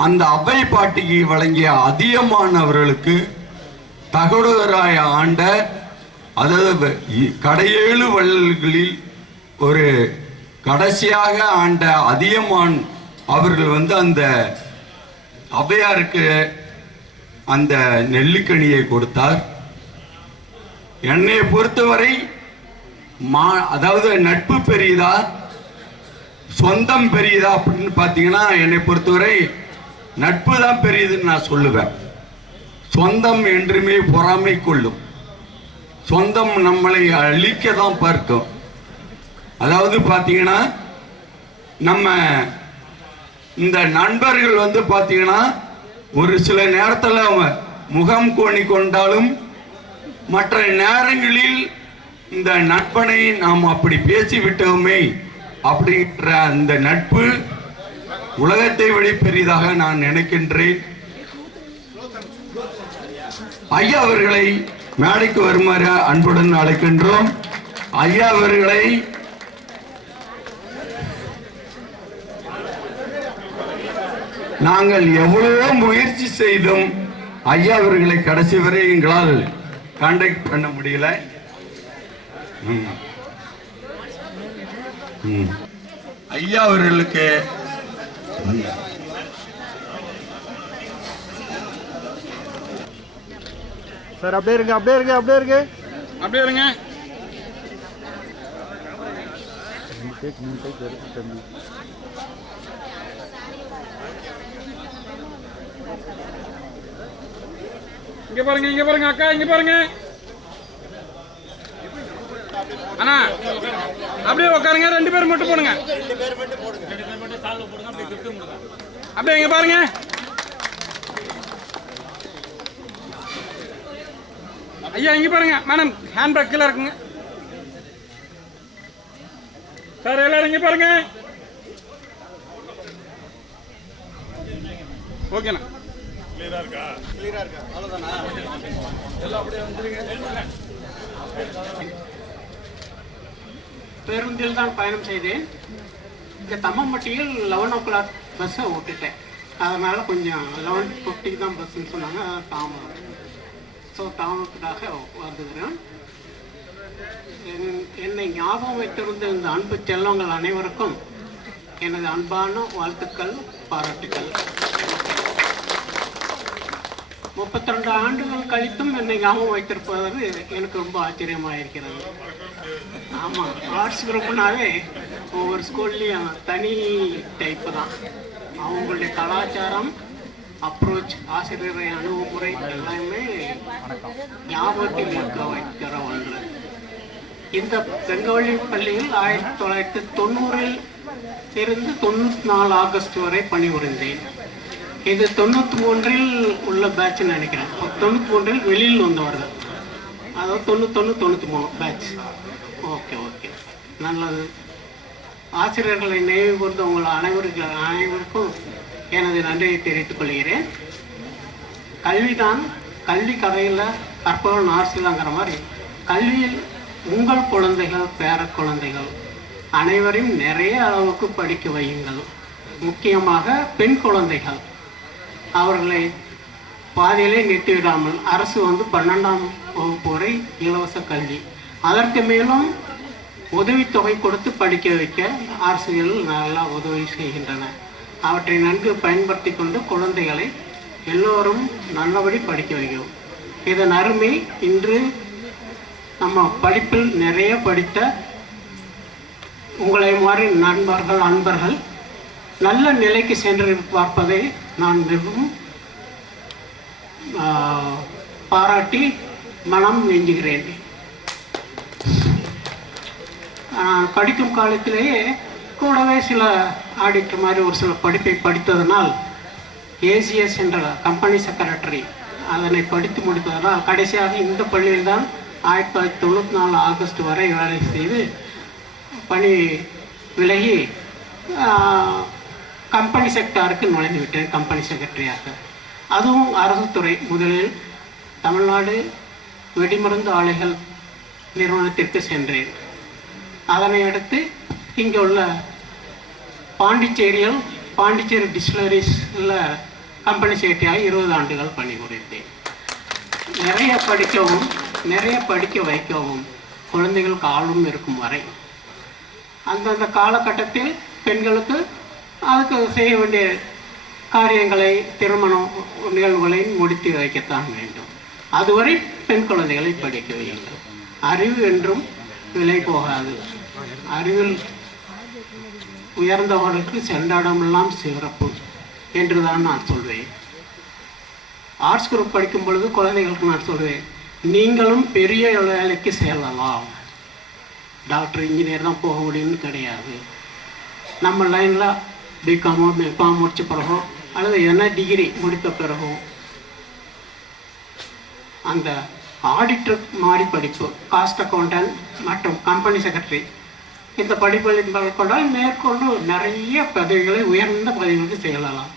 அந்த ஔவை பாட்டிக்கு வழங்கிய அதியமானவர்களுக்கு தகடுவராய ஆண்ட, அதாவது கடையேழு வள்ளல்களில் ஒரு கடைசியாக ஆண்ட அதியமான் அவர்கள் அந்த ஔவையாருக்கு அந்த நெல்லிக்கனியை கொடுத்தார். என்னை பொறுத்தவரை அதாவது நட்பு பெரியதா சொந்தம் பெரியதா அப்படின்னு பார்த்தீங்கன்னா என்னை பொறுத்தவரை நட்பு தான் பெரியதுன்னு நான் சொல்லுவேன். சொந்தம் என்றுமே பொறாமை கொள்ளும். சொந்தம் நம்மளை அழிக்க தான் பார்க்கும். அதாவது பார்த்தீங்கன்னா நம்ம இந்த நண்பர்கள் பார்த்தீங்கன்னா ஒரு சில நேரத்தில் முகம் கோணி கொண்டாலும் மற்ற நேரங்களில் இந்த நட்பனை நாம் அப்படி பேசிவிட்டோமே அப்படின்ற அந்த நட்பு உலகத்தை விட பெரிதாக நான் நினைக்கின்றேன். ஐயா அவர்களை மேடைக்கு வருமாறு அன்புடன் அழைக்கின்றோம். ஐயா அவர்களை நாங்கள் எவ்வளவோ முயற்சி செய்தும் ஐயா அவர்களை கடைசி வரை எங்களால் கான்டாக்ட் பண்ண முடியல. ஐயா அவர்களுக்கு சார் அப்படியே இருங்க, அப்படியே இருங்க, அப்படியே இருங்க, அப்படியே இருங்க. இங்க பாருங்க, இங்க பாருங்க அக்கா, இங்க பாருங்க அண்ணா, அப்படியே உட்காருங்க. 2 பேர் மட்டும் போடுங்க. அப்படியே இங்க பாருங்க. ஐயா இங்க பாருங்க. மேடம் ஹேண்ட் பேக் கீழே இருக்குங்க சார். எல்லாரும் இங்க பாருங்க. ஓகேண்ணா, கிளியரா இருக்கா? கிளியரா இருக்கா? அவ்வளவுதானா? எல்லாம் அப்படியே வந்துருங்க. பேருந்தில் தான் பயணம் செய்தேன். இங்கே தம்மம்பட்டியில் 11 o'clock பஸ்ஸை விட்டுட்டேன். அதனால் கொஞ்சம் 11:50 தான் பஸ்ஸுன்னு சொன்னாங்க. தாமதம். ஸோ தாமதத்துக்காக வந்துக்கிறேன். என்னை ஞாபகம் வைத்திருந்த இந்த அன்பு செல்வங்கள் அனைவருக்கும் எனது அன்பான வாழ்த்துக்கள், பாராட்டுக்கள். 32 ஆண்டுகள் கழித்தும் என்னை ஞாபகம் வைத்திருப்பது எனக்கு ரொம்ப ஆச்சரியமாக இருக்கிறது. ஆமாம், ஆர்ட்ஸ் குரூப்னாவே ஒவ்வொரு ஸ்கூல்லையும் தனி டைப்பு தான். அவங்களுடைய கலாச்சாரம், அப்ரோச், ஆசிரியரை அணுகுமுறை எல்லாமே ஞாபகத்தில் இருக்க வைக்கிற ஒன்று. இந்த பெங்கவள்ளி பள்ளியில் 1990 இருந்து 94 ஆகஸ்ட் வரை பணிபுரிந்தேன். இது 93 உள்ள பேட்ச் நினைக்கிறேன். 93 வெளியில் வந்தவர்கள், அதாவது 91, 93 பேட்ச். ஓகே ஓகே, நல்லது. ஆசிரியர்களை நினைவு கூர்ந்த உங்கள் அனைவருக்கும் எனது நன்றியை தெரிவித்துக் கொள்கிறேன். கல்விதான், கல்வி கதையில் கற்பவன் ஆர்சிலாங்கிற மாதிரி கல்வியில் உங்கள் குழந்தைகள், பேர குழந்தைகள் அனைவரையும் நிறைய அளவுக்கு படிக்க வையுங்கள். முக்கியமாக பெண் குழந்தைகள், அவர்களை பாதியிலே நிறுத்திவிடாமல் அரசு 12ஆம் வகுப்பு வரை இலவச கல்வி, அதற்கு மேலும் உதவித்தொகை கொடுத்து படிக்க வைக்க அரசுகள் நல்லா உதவி செய்கின்றன. அவற்றை நன்கு பயன்படுத்தி கொண்டு குழந்தைகளை எல்லோரும் நல்லபடி படிக்க வைக்கும். இதன் அருமை இன்று நம்ம படிப்பில் நிறைய படித்த உங்களை மாதிரி நண்பர்கள், அன்பர்கள் நல்ல நிலைக்கு சென்று பார்ப்பதை நான் மிகவும் பாராட்டி மனம் நெஞ்சுகிறேன். படிக்கும் காலத்திலேயே கூடவே சில ஆடிட்டர் மாதிரி ஒரு சில படிப்பை படித்ததனால் ஏசிஎஸ் என்ற கம்பெனி செக்ரட்டரி அதனை படித்து முடித்ததனால் கடைசியாக இந்த பள்ளியில் தான் 1994 ஆகஸ்ட் வரை வேலை செய்து பணி விலகி கம்பெனி செக்டாருக்கு நுழைந்து விட்டேன், கம்பெனி செக்ரட்டரியாக. அதுவும் அரசு துறை. முதலில் தமிழ்நாடு வெடிமருந்து ஆலைகள் நிறுவனத்திற்கு சென்றேன். அதனை அடுத்து இங்கே உள்ள பாண்டிச்சேரி டிஸ்டிலரிஸில் கம்பெனி செக்ரட்டரியாக 20 ஆண்டுகள் பணிபுரிந்தேன். நிறைய படிக்கவும், நிறைய படிக்க வைக்கவும் குழந்தைகளுக்கு ஆர்வம் இருக்கும் வரை அந்தந்த காலகட்டத்தில் பெண்களுக்கு அதுக்கு செய்ய வேண்டிய காரியங்களை, திருமணம் நிகழ்வுகளை முடித்து வைக்கத்தான் வேண்டும். அதுவரை பெண் குழந்தைகளை படிக்க வையுங்கள். அறிவு என்றும் விலை போகாது. அறிவில் உயர்ந்தவர்களுக்கு சென்றடமெல்லாம் சிறப்பு என்று தான் நான் சொல்வேன். ஆர்ட்ஸ் குரூப் படிக்கும் பொழுது குழந்தைகளுக்கு நான் சொல்வேன், நீங்களும் பெரிய வேலைக்கு செல்லலாம், டாக்டர் இன்ஜினியர் தான் போக முடியும்னு கிடையாது. நம்ம லைனில் பிகாமோ பிகாம் முடித்த பிறகோ அல்லது என்ன டிகிரி முடித்த பிறகோ அந்த ஆடிட்டர் மாதிரி படிப்பு, காஸ்ட் அக்கௌண்டன்ட் மற்றும் கம்பெனி செக்ரட்டரி இந்த படிப்புகளின் கொண்டால் மேற்கொண்டு நிறைய பதவிகளை, உயர்ந்த பதவிகளுக்கு செல்லலாம்.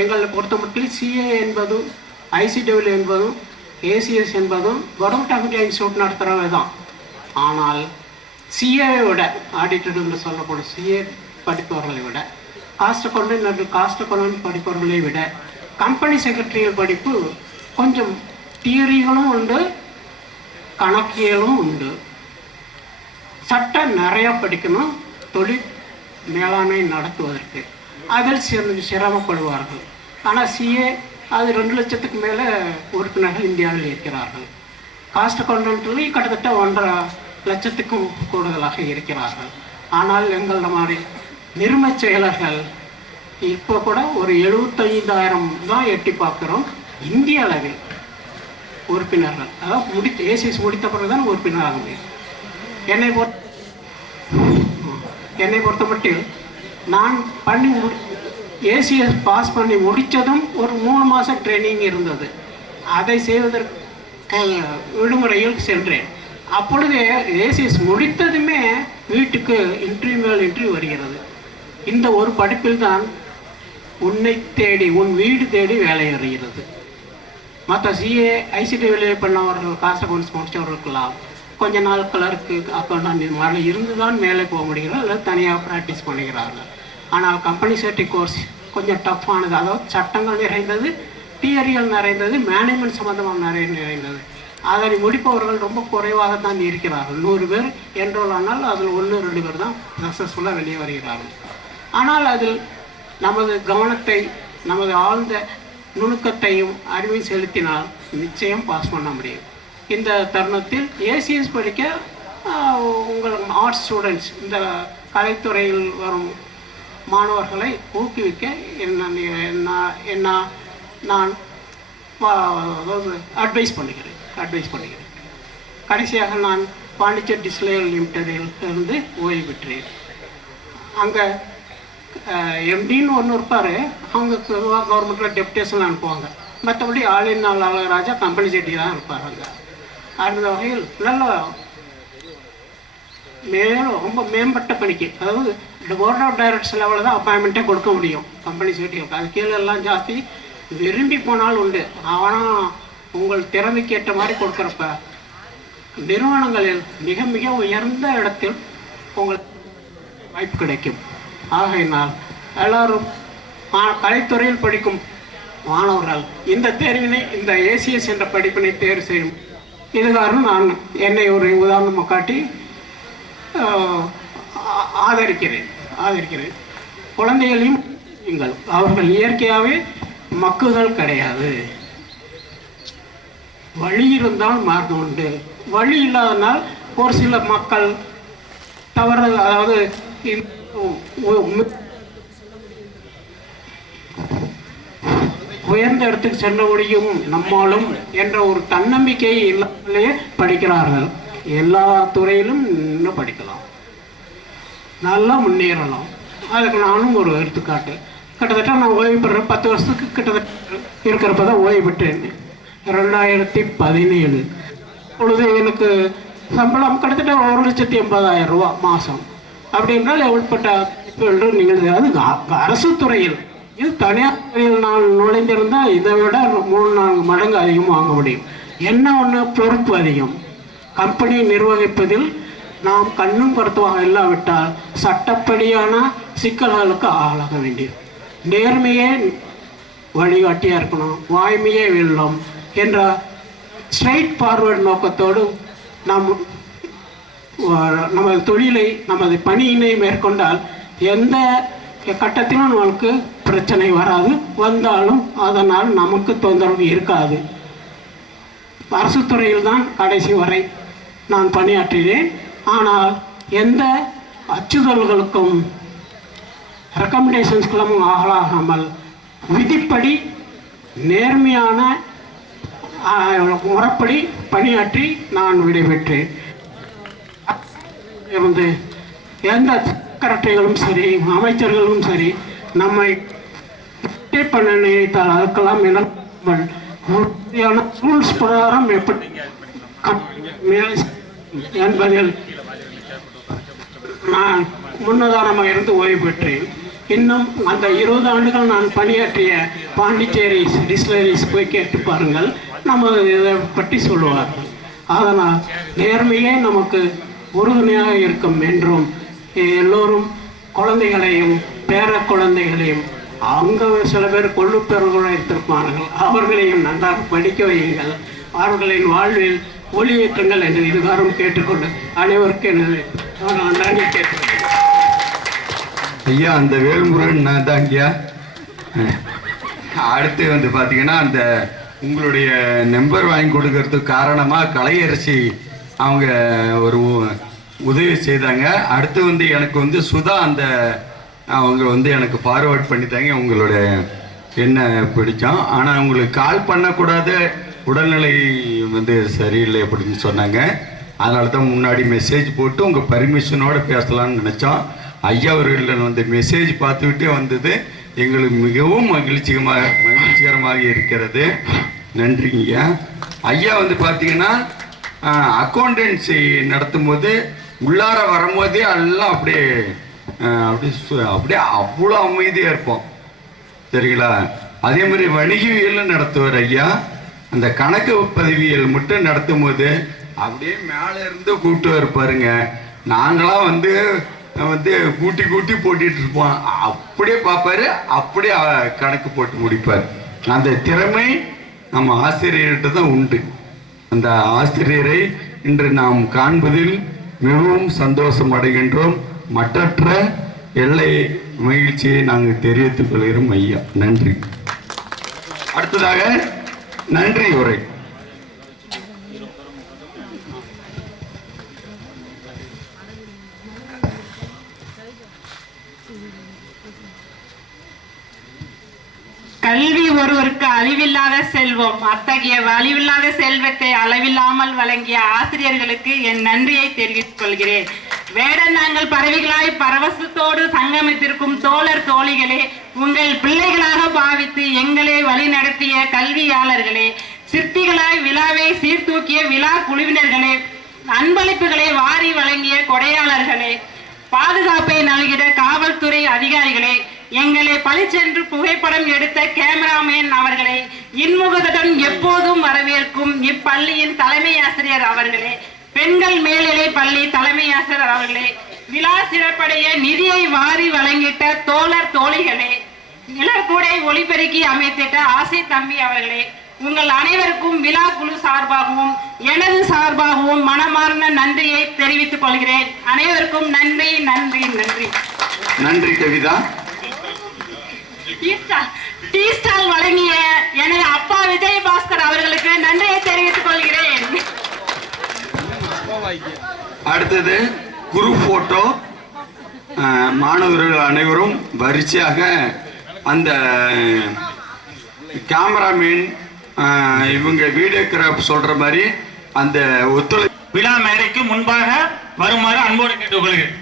எங்களை பொறுத்த மட்டும் சிஏ என்பதும் ஐசிடபிள்யூ என்பதும் ஏசிஎஸ் என்பதும் கவர்மெண்ட் ஆஃப் இந்தியா இன்ஸ்டியூட் நடத்துகிறவே தான். ஆனால் சிஏவை விட, ஆடிட்டர் என்று சொல்லப்படும் சிஏ படிப்பவர்களை விட, காஸ்ட் அக்கௌண்டன்ட் படிப்பவர்களை விட கம்பெனி செக்ரட்டரியல் படிப்பு கொஞ்சம் தியரிகளும் உண்டு, கணக்கியலும் உண்டு. சட்டம் நிறையா படிக்கணும் தொழில் மேலாண்மை நடத்துவதற்கு. அதில் சிரமப்படுவார்கள். ஆனால் சிஏ அது 2 லட்சத்துக்கு மேலே உறுப்பினர்கள் இந்தியாவில் இருக்கிறார்கள். காஸ்ட் அக்கௌண்டன்ட்லேயும் கிட்டத்தட்ட 1.5 லட்சத்துக்கும் கூடுதலாக இருக்கிறார்கள். ஆனால் எங்கள மாதிரி நிர்ம செயலர்கள் இப்போ கூட ஒரு 75,000 தான் எட்டி பார்க்குறோம் இந்திய அளவில் உறுப்பினர்கள். அதாவது ஏசிஎஸ் முடித்த பிறகு தான் உறுப்பினராக முடியும். என்னை பொறுத்த மட்டும் நான் ஏசிஎஸ் பாஸ் பண்ணி முடித்ததும் ஒரு 3 மாதம் ட்ரைனிங் இருந்தது. அதை செய்வதற்கு விடுமுறையில் சென்றேன். அப்பொழுது ஏசிஎஸ் முடித்ததுமே வீட்டுக்கு இன்டர்வியூ வருகிறது. இந்த ஒரு படிப்பில் தான் உன்னை தேடி, உன் வீடு தேடி வேலை வருகிறது. மற்ற சிஏ ஐசிடிவிலே பண்ணவர்கள், காஸ்ட் அக்கௌண்ட்ஸ் முடித்தவர்களுக்கெல்லாம் கொஞ்ச நாள் கிளர்க்கு அக்கௌண்டன்ட் மாதிரி இருந்து தான் மேலே போக முடிகிறது, அல்லது தனியாக ப்ராக்டிஸ் பண்ணுகிறார்கள். ஆனால் கம்பெனி செக்ரட்டரி கோர்ஸ் கொஞ்சம் டஃப்பானது. அதாவது சட்டங்கள் நிறைந்தது, தியரியல் நிறைந்தது, மேனேஜ்மெண்ட் சம்மந்தமாக நிறைந்தது. அதனை முடிப்பவர்கள் ரொம்ப குறைவாக தான் இருக்கிறார்கள். 100 பேர் என்ரோல் ஆனால் அதில் 1-2 பேர் தான் சக்ஸஸ்ஃபுல்லாக வெளியே வருகிறார்கள். ஆனால் அதில் நமது கவனத்தை, நமது ஆழ்ந்த நுணுக்கத்தையும் அறிவையும் செலுத்தினால் நிச்சயம் பாஸ் பண்ண முடியும். இந்த தருணத்தில் ஏசிஎஸ் படிக்க உங்கள் ஆர்ட்ஸ் ஸ்டூடெண்ட்ஸ், இந்த கலைத்துறையில் வரும் மாணவர்களை ஊக்குவிக்க நான் அட்வைஸ் பண்ணுகிறேன். கடைசியாக நான் பாண்டிச்சேரி டிஸ்லேயர் லிமிடெடில் இருந்து ஓய்வு பெற்றேன். அங்கே எம்டின்னு ஒன்று இருப்பார், அவங்க கவர்மெண்ட்டில் டெப்டேஷன் அனுப்புவாங்க. மற்றபடி ஆளின் நாள் அழகராஜா கம்பெனி செட்டி தான் இருப்பார். அங்கே அந்த வகையில் நல்ல ரொம்ப மேம்பட்ட பணிக்கு, அதாவது போர்ட் ஆஃப் டைரக்டர்ஸ் லெவலில் தான் அப்பாயின்மெண்ட்டே கொடுக்க முடியும் கம்பெனி செக்ரட்டரி. அது கீழே எல்லாம் ஜாஸ்தி விரும்பி போனால் உண்டு. ஆனால் உங்கள் திறமைக்கு ஏற்ற மாதிரி கொடுக்குறப்ப நிறுவனங்களில் மிக மிக உயர்ந்த இடத்தில் உங்களுக்கு வாய்ப்பு கிடைக்கும். ஆகையினால் எல்லாரும் கலைத்துறையில் படிக்கும் மாணவர்கள் இந்த தேர்வினை, இந்த ஏசிஎஸ் என்ற படிப்பினை தேர்வு செய்யும். இது காரணம் நான் என்னை ஒரு உதாரணமாக காட்டி ஆதரிக்கிறேன். குழந்தைகளையும் நீங்கள் அவர்கள் இயற்கையாகவே மக்குகள் கிடையாது. வழி இருந்தால் மார்க்கம் உண்டு. வழி இல்லாதனால் ஒரு சில மக்கள் தவறு, அதாவது உயர்ந்த இடத்துக்கு செல்ல முடியும் நம்மாலும் என்ற ஒரு தன்னம்பிக்கை இல்லாமலேயே படிக்கிறார்கள். எல்லா துறையிலும் இன்னும் படிக்கலாம், நல்லா முன்னேறலாம். அதுக்கு நானும் ஒரு எடுத்துக்காட்டு. கிட்டத்தட்ட நான் ஓய்வு பெறேன், 10 வருஷத்துக்கு கிட்டத்தட்ட இருக்கிறப்ப தான் ஓய்வு பெற்றேன். 2017 பொழுது எனக்கு சம்பளம் கிட்டத்தட்ட 1,80,000 ரூபா மாதம். அப்படி என்றால் எவ்வளோப்பட்ட நிகழ்வு. அது அரசு துறையில். இது தனியார் துறையில் நான் நுழைந்திருந்தால் இதை விட 3-4 மடங்கு அதிகம் வாங்க முடியும். என்ன ஒன்று, பொறுப்பு அதிகம். கம்பெனி நிர்வகிப்பதில் நாம் கண்ணும் கருத்துவாக இல்லாவிட்டால் சட்டப்படியான சிக்கல்களுக்கு ஆளாக வேண்டியது. நேர்மையே வழிகாட்டியாக இருக்கணும், வாய்மையே வெல்லும் என்ற ஸ்ட்ரைட் ஃபார்வர்டு நோக்கத்தோடு நமது தொழிலை, நமது பணியினை மேற்கொண்டால் எந்த கட்டத்திலும் நமக்கு பிரச்சனை வராது. வந்தாலும் அதனால் நமக்கு தொந்தரவு இருக்காது. அரசு துறையில் தான் கடைசி வரை நான் பணியாற்றினேன். ஆனால் எந்த அச்சுறுத்தல்களுக்கும் ரெக்கமெண்டேஷன்ஸ்களும் ஆளாகாமல் விதிப்படி நேர்மையான முறைப்படி பணியாற்றி நான் விடைபெற்றேன். இருந்து எந்த செக்ரட்டரிகளும் சரி, அமைச்சர்களும் சரி, நம்மை பண்ண நினைத்தால் அதுக்கெல்லாம் உறுதியான ரூல்ஸ் பிரகாரம் எப்படி என்பதில் நான் முன்னுதாரணமாக இருந்து ஓய்வு பெற்றேன். இன்னும் அந்த 20 ஆண்டுகள் நான் பணியாற்றிய பாண்டிச்சேரி டிஸ்லரிஸ் போய் கேட்டு பாருங்கள், நம்ம இதை பற்றி சொல்லுவார்கள். அதனால் நேர்மையே நமக்கு உறுதுணையாக இருக்கும் என்றும் எல்லோரும் குழந்தைகளையும் பேர குழந்தைகளையும் அங்கே சில பேர் கொள்ளுப்பெருகளை வைத்திருப்பார்கள், அவர்களையும் நன்றாக படிக்க வையுங்கள், அவர்களின் வாழ்வில் ஒளியேற்றுங்கள் என்று இதுகாரம் கேட்டுக்கொண்டு அனைவருக்கும் எனது நன்றி கேட்டுக்கொண்டேன். ஐயா, அந்த வேல்முருகன் நான் தான் ஐயா. அடுத்து வந்து பார்த்தீங்கன்னா, அந்த உங்களுடைய நம்பர் வாங்கி கொடுக்கறதுக்கு காரணமாக கலையரசி அவங்க ஒரு உதவி செய்தாங்க. அடுத்து வந்து எனக்கு வந்து சுதா அந்த அவங்க வந்து எனக்கு ஃபார்வேர்ட் பண்ணித்தாங்க உங்களோட என்ன பிடிச்சோம். ஆனால் உங்களுக்கு கால் பண்ணக்கூடாது, உடல்நிலை வந்து சரியில்லை அப்படின்னு சொன்னாங்க. அதனால தான் முன்னாடி மெசேஜ் போட்டு உங்கள் பர்மிஷனோடு பேசலான்னு நினச்சோம். ஐயா அவர்கள் வந்து மெசேஜ் பார்த்துக்கிட்டே வந்தது எங்களுக்கு மிகவும் மகிழ்ச்சிகரமாக இருக்கிறது. நன்றிங்க. ஐயா வந்து பார்த்தீங்கன்னா அக்கௌண்டன்சி நடத்தும் போது உள்ளார வரும்போதே எல்லாம் அப்படியே அவ்வளோ அமைதியாக இருப்போம், சரிங்களா? அதே மாதிரி வணிகவியல் நடத்துவார் ஐயா. அந்த கணக்கு பதிவியல் மட்டும் நடத்தும் போது அப்படியே மேலே இருந்து கூப்பிட்டு இருப்பாருங்க. நாங்களாம் வந்து கூட்டி போட்டுட்டு இருப்போம். அப்படியே பார்ப்பாரு, அப்படியே கணக்கு போட்டு முடிப்பார். அந்த திறமை நம்ம ஆசிரியர்கிட்ட தான் உண்டு. அந்த ஆசிரியரை இன்று நாம் காண்பதில் மிகவும் சந்தோஷம் அடைகின்றோம். மற்றற்ற எல்லை மகிழ்ச்சியை நாங்கள் தெரிவித்துக் கொள்கிறோம் ஐயா. நன்றி. அடுத்ததாக நன்றி உரை. கல்வி ஒருவருக்கு அழிவில்லாத செல்வம். அத்தகைய அழிவில்லாத செல்வத்தை அளவில்லாமல் வழங்கிய ஆசிரியர்களுக்கு என் நன்றியை தெரிவித்துக் கொள்கிறேன். வேடந்தாங்கல் பறவைகளாய் பரவசத்தோடு சங்கமித்திருக்கும் தோழர் தோழிகளே, உங்கள் பிள்ளைகளாக பாவித்து எங்களை வழிநடத்திய கல்வியாளர்களே, சிற்பிகளாய் விழாவை சீர்தூக்கிய விழா குழுவினர்களே, அன்பளிப்புகளை வாரி வழங்கிய கொடையாளர்களே, பாதுகாப்பை நல்கிட காவல்துறை அதிகாரிகளே, எங்களை பளிச்சென்று புகைப்படம் எடுத்த கேமராமேன் அவர்களே, இன்முகத்துடன் எப்போதும் வரவேற்கும் இப்பள்ளியின் தலைமை ஆசிரியர் அவர்களே, பெண்கள் மேல்நிலை பள்ளி தலைமை ஆசிரியர் அவர்களே, விழா சிறப்படைய நிதியை வாரி வழங்கிட்ட தோழர் தோழிகளே, நிலக்கூடை ஒளிபெருக்கி அமைத்திட்ட ஆசை தம்பி அவர்களே, உங்கள் அனைவருக்கும் விழா குழு சார்பாகவும் எனது சார்பாகவும் மனமார்ந்த நன்றியை தெரிவித்துக் கொள்கிறேன். அனைவருக்கும் நன்றி நன்றி நன்றி. நன்றி கவிதா. டீ ஸ்டால் வழங்கிய எனது அப்பா விஜயபாஸ்கர் அவர்களுக்கு நன்றியை தெரிவித்துக் கொள்கிறேன். அடுத்தது குரூப் போட்டோ. மாணவர்கள் அனைவரும் வரிசையாக அந்த கேமராமேன் இவங்க வீடியோகிராஃப் சொல்ற மாதிரி அந்த விழா மேடைக்கு முன்பாக வருமாறு அன்போடு கேட்டுக்கொள்கிறேன்.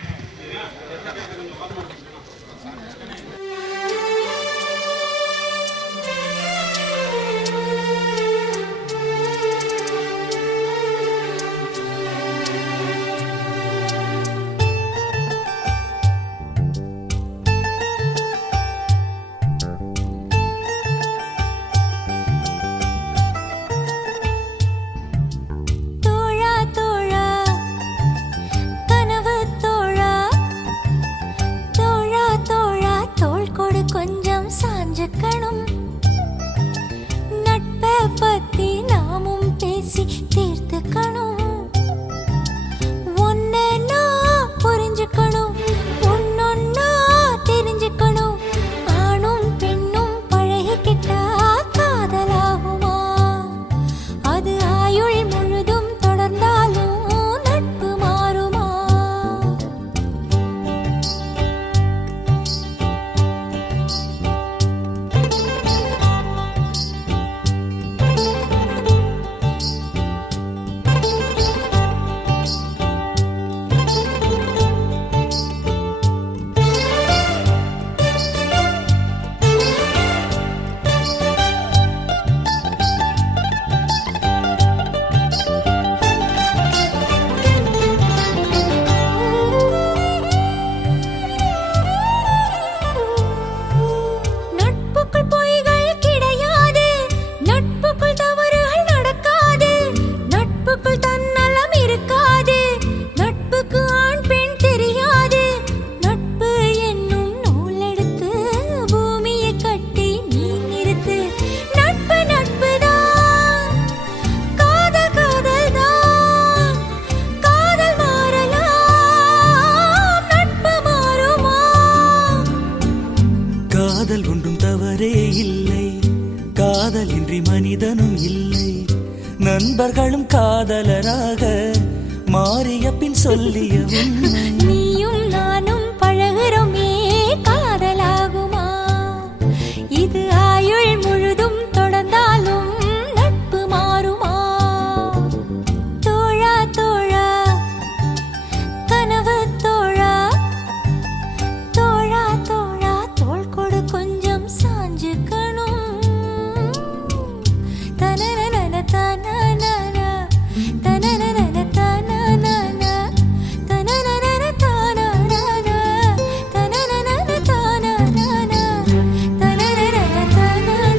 நண்பர்களும் காதலராக மாறிய பின் சொல்லிய நீயும் நானும் பழகுறோமே காதலாகுமா? இது ஆயுள் முழுதும் தொடர்ந்தாலும் நட்பு மாறுமா? தோழா தோழா கனவு தோழா, தோழா தோழா தோள் கொடு கொஞ்சம் சாஞ்சுக்கணும். தனனன தனனன தனனன தனனன தனனன தனனன தனனன தனனன தனனன தனனன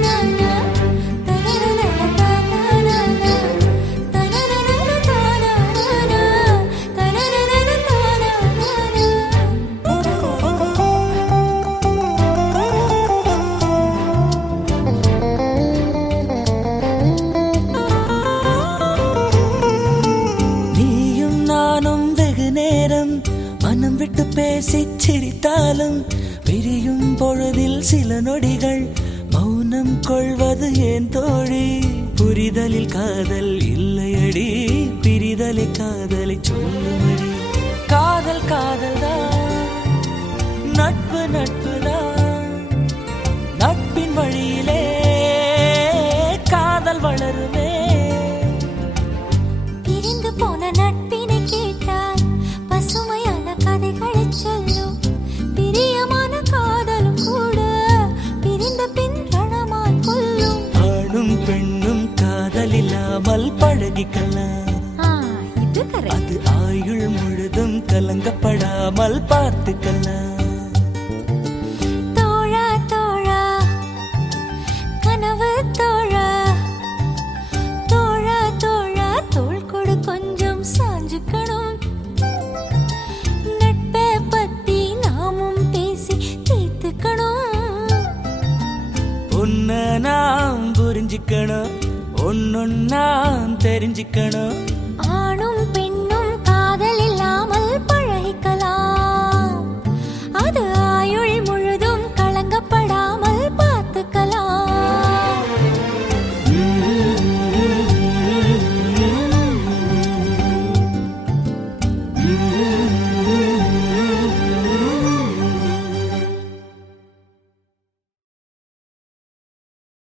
மனம் விட்டு பேசி சிரித்தாலும் பிரியும் பொழுதில் சில நொடிகள் மௌன மௌனம் கொள்வது ஏன் தோழி? புரிதலில் காதல் இல்லையடி, பிரிதலை காதலை சொல்லுமடி. காதல் காதல்தான், நட்பு நட்புதான், நட்பின் வழியிலே காதல் வளருமே. பிரிந்து போன நட்பினை கேட்டால் பசுமையான கதைகளை சொல்லும். பிரியமான காதலும் கூட பிரிந்த பின் ரணமாய் கொல்லும். ஆணும் பெண்ணும் காதல் இல்லாமல் பழகிக்கலாம். அது ஆயுள் முழுதும் கலங்கப்படாமல் பார்த்துக்கலாம். தோழா தோழா கனவு தோழா, தோழா தோழா தோள் கொடு கொஞ்சம் சாஞ்சுக்கணும். நட்பை பத்தி நாமும் பேசி தீர்த்துக்கணும். உன்னை நாம் புரிஞ்சுக்கணும், ஒன்னொன்னா தெரிஞ்சுக்கணும். ஆணும் பெண்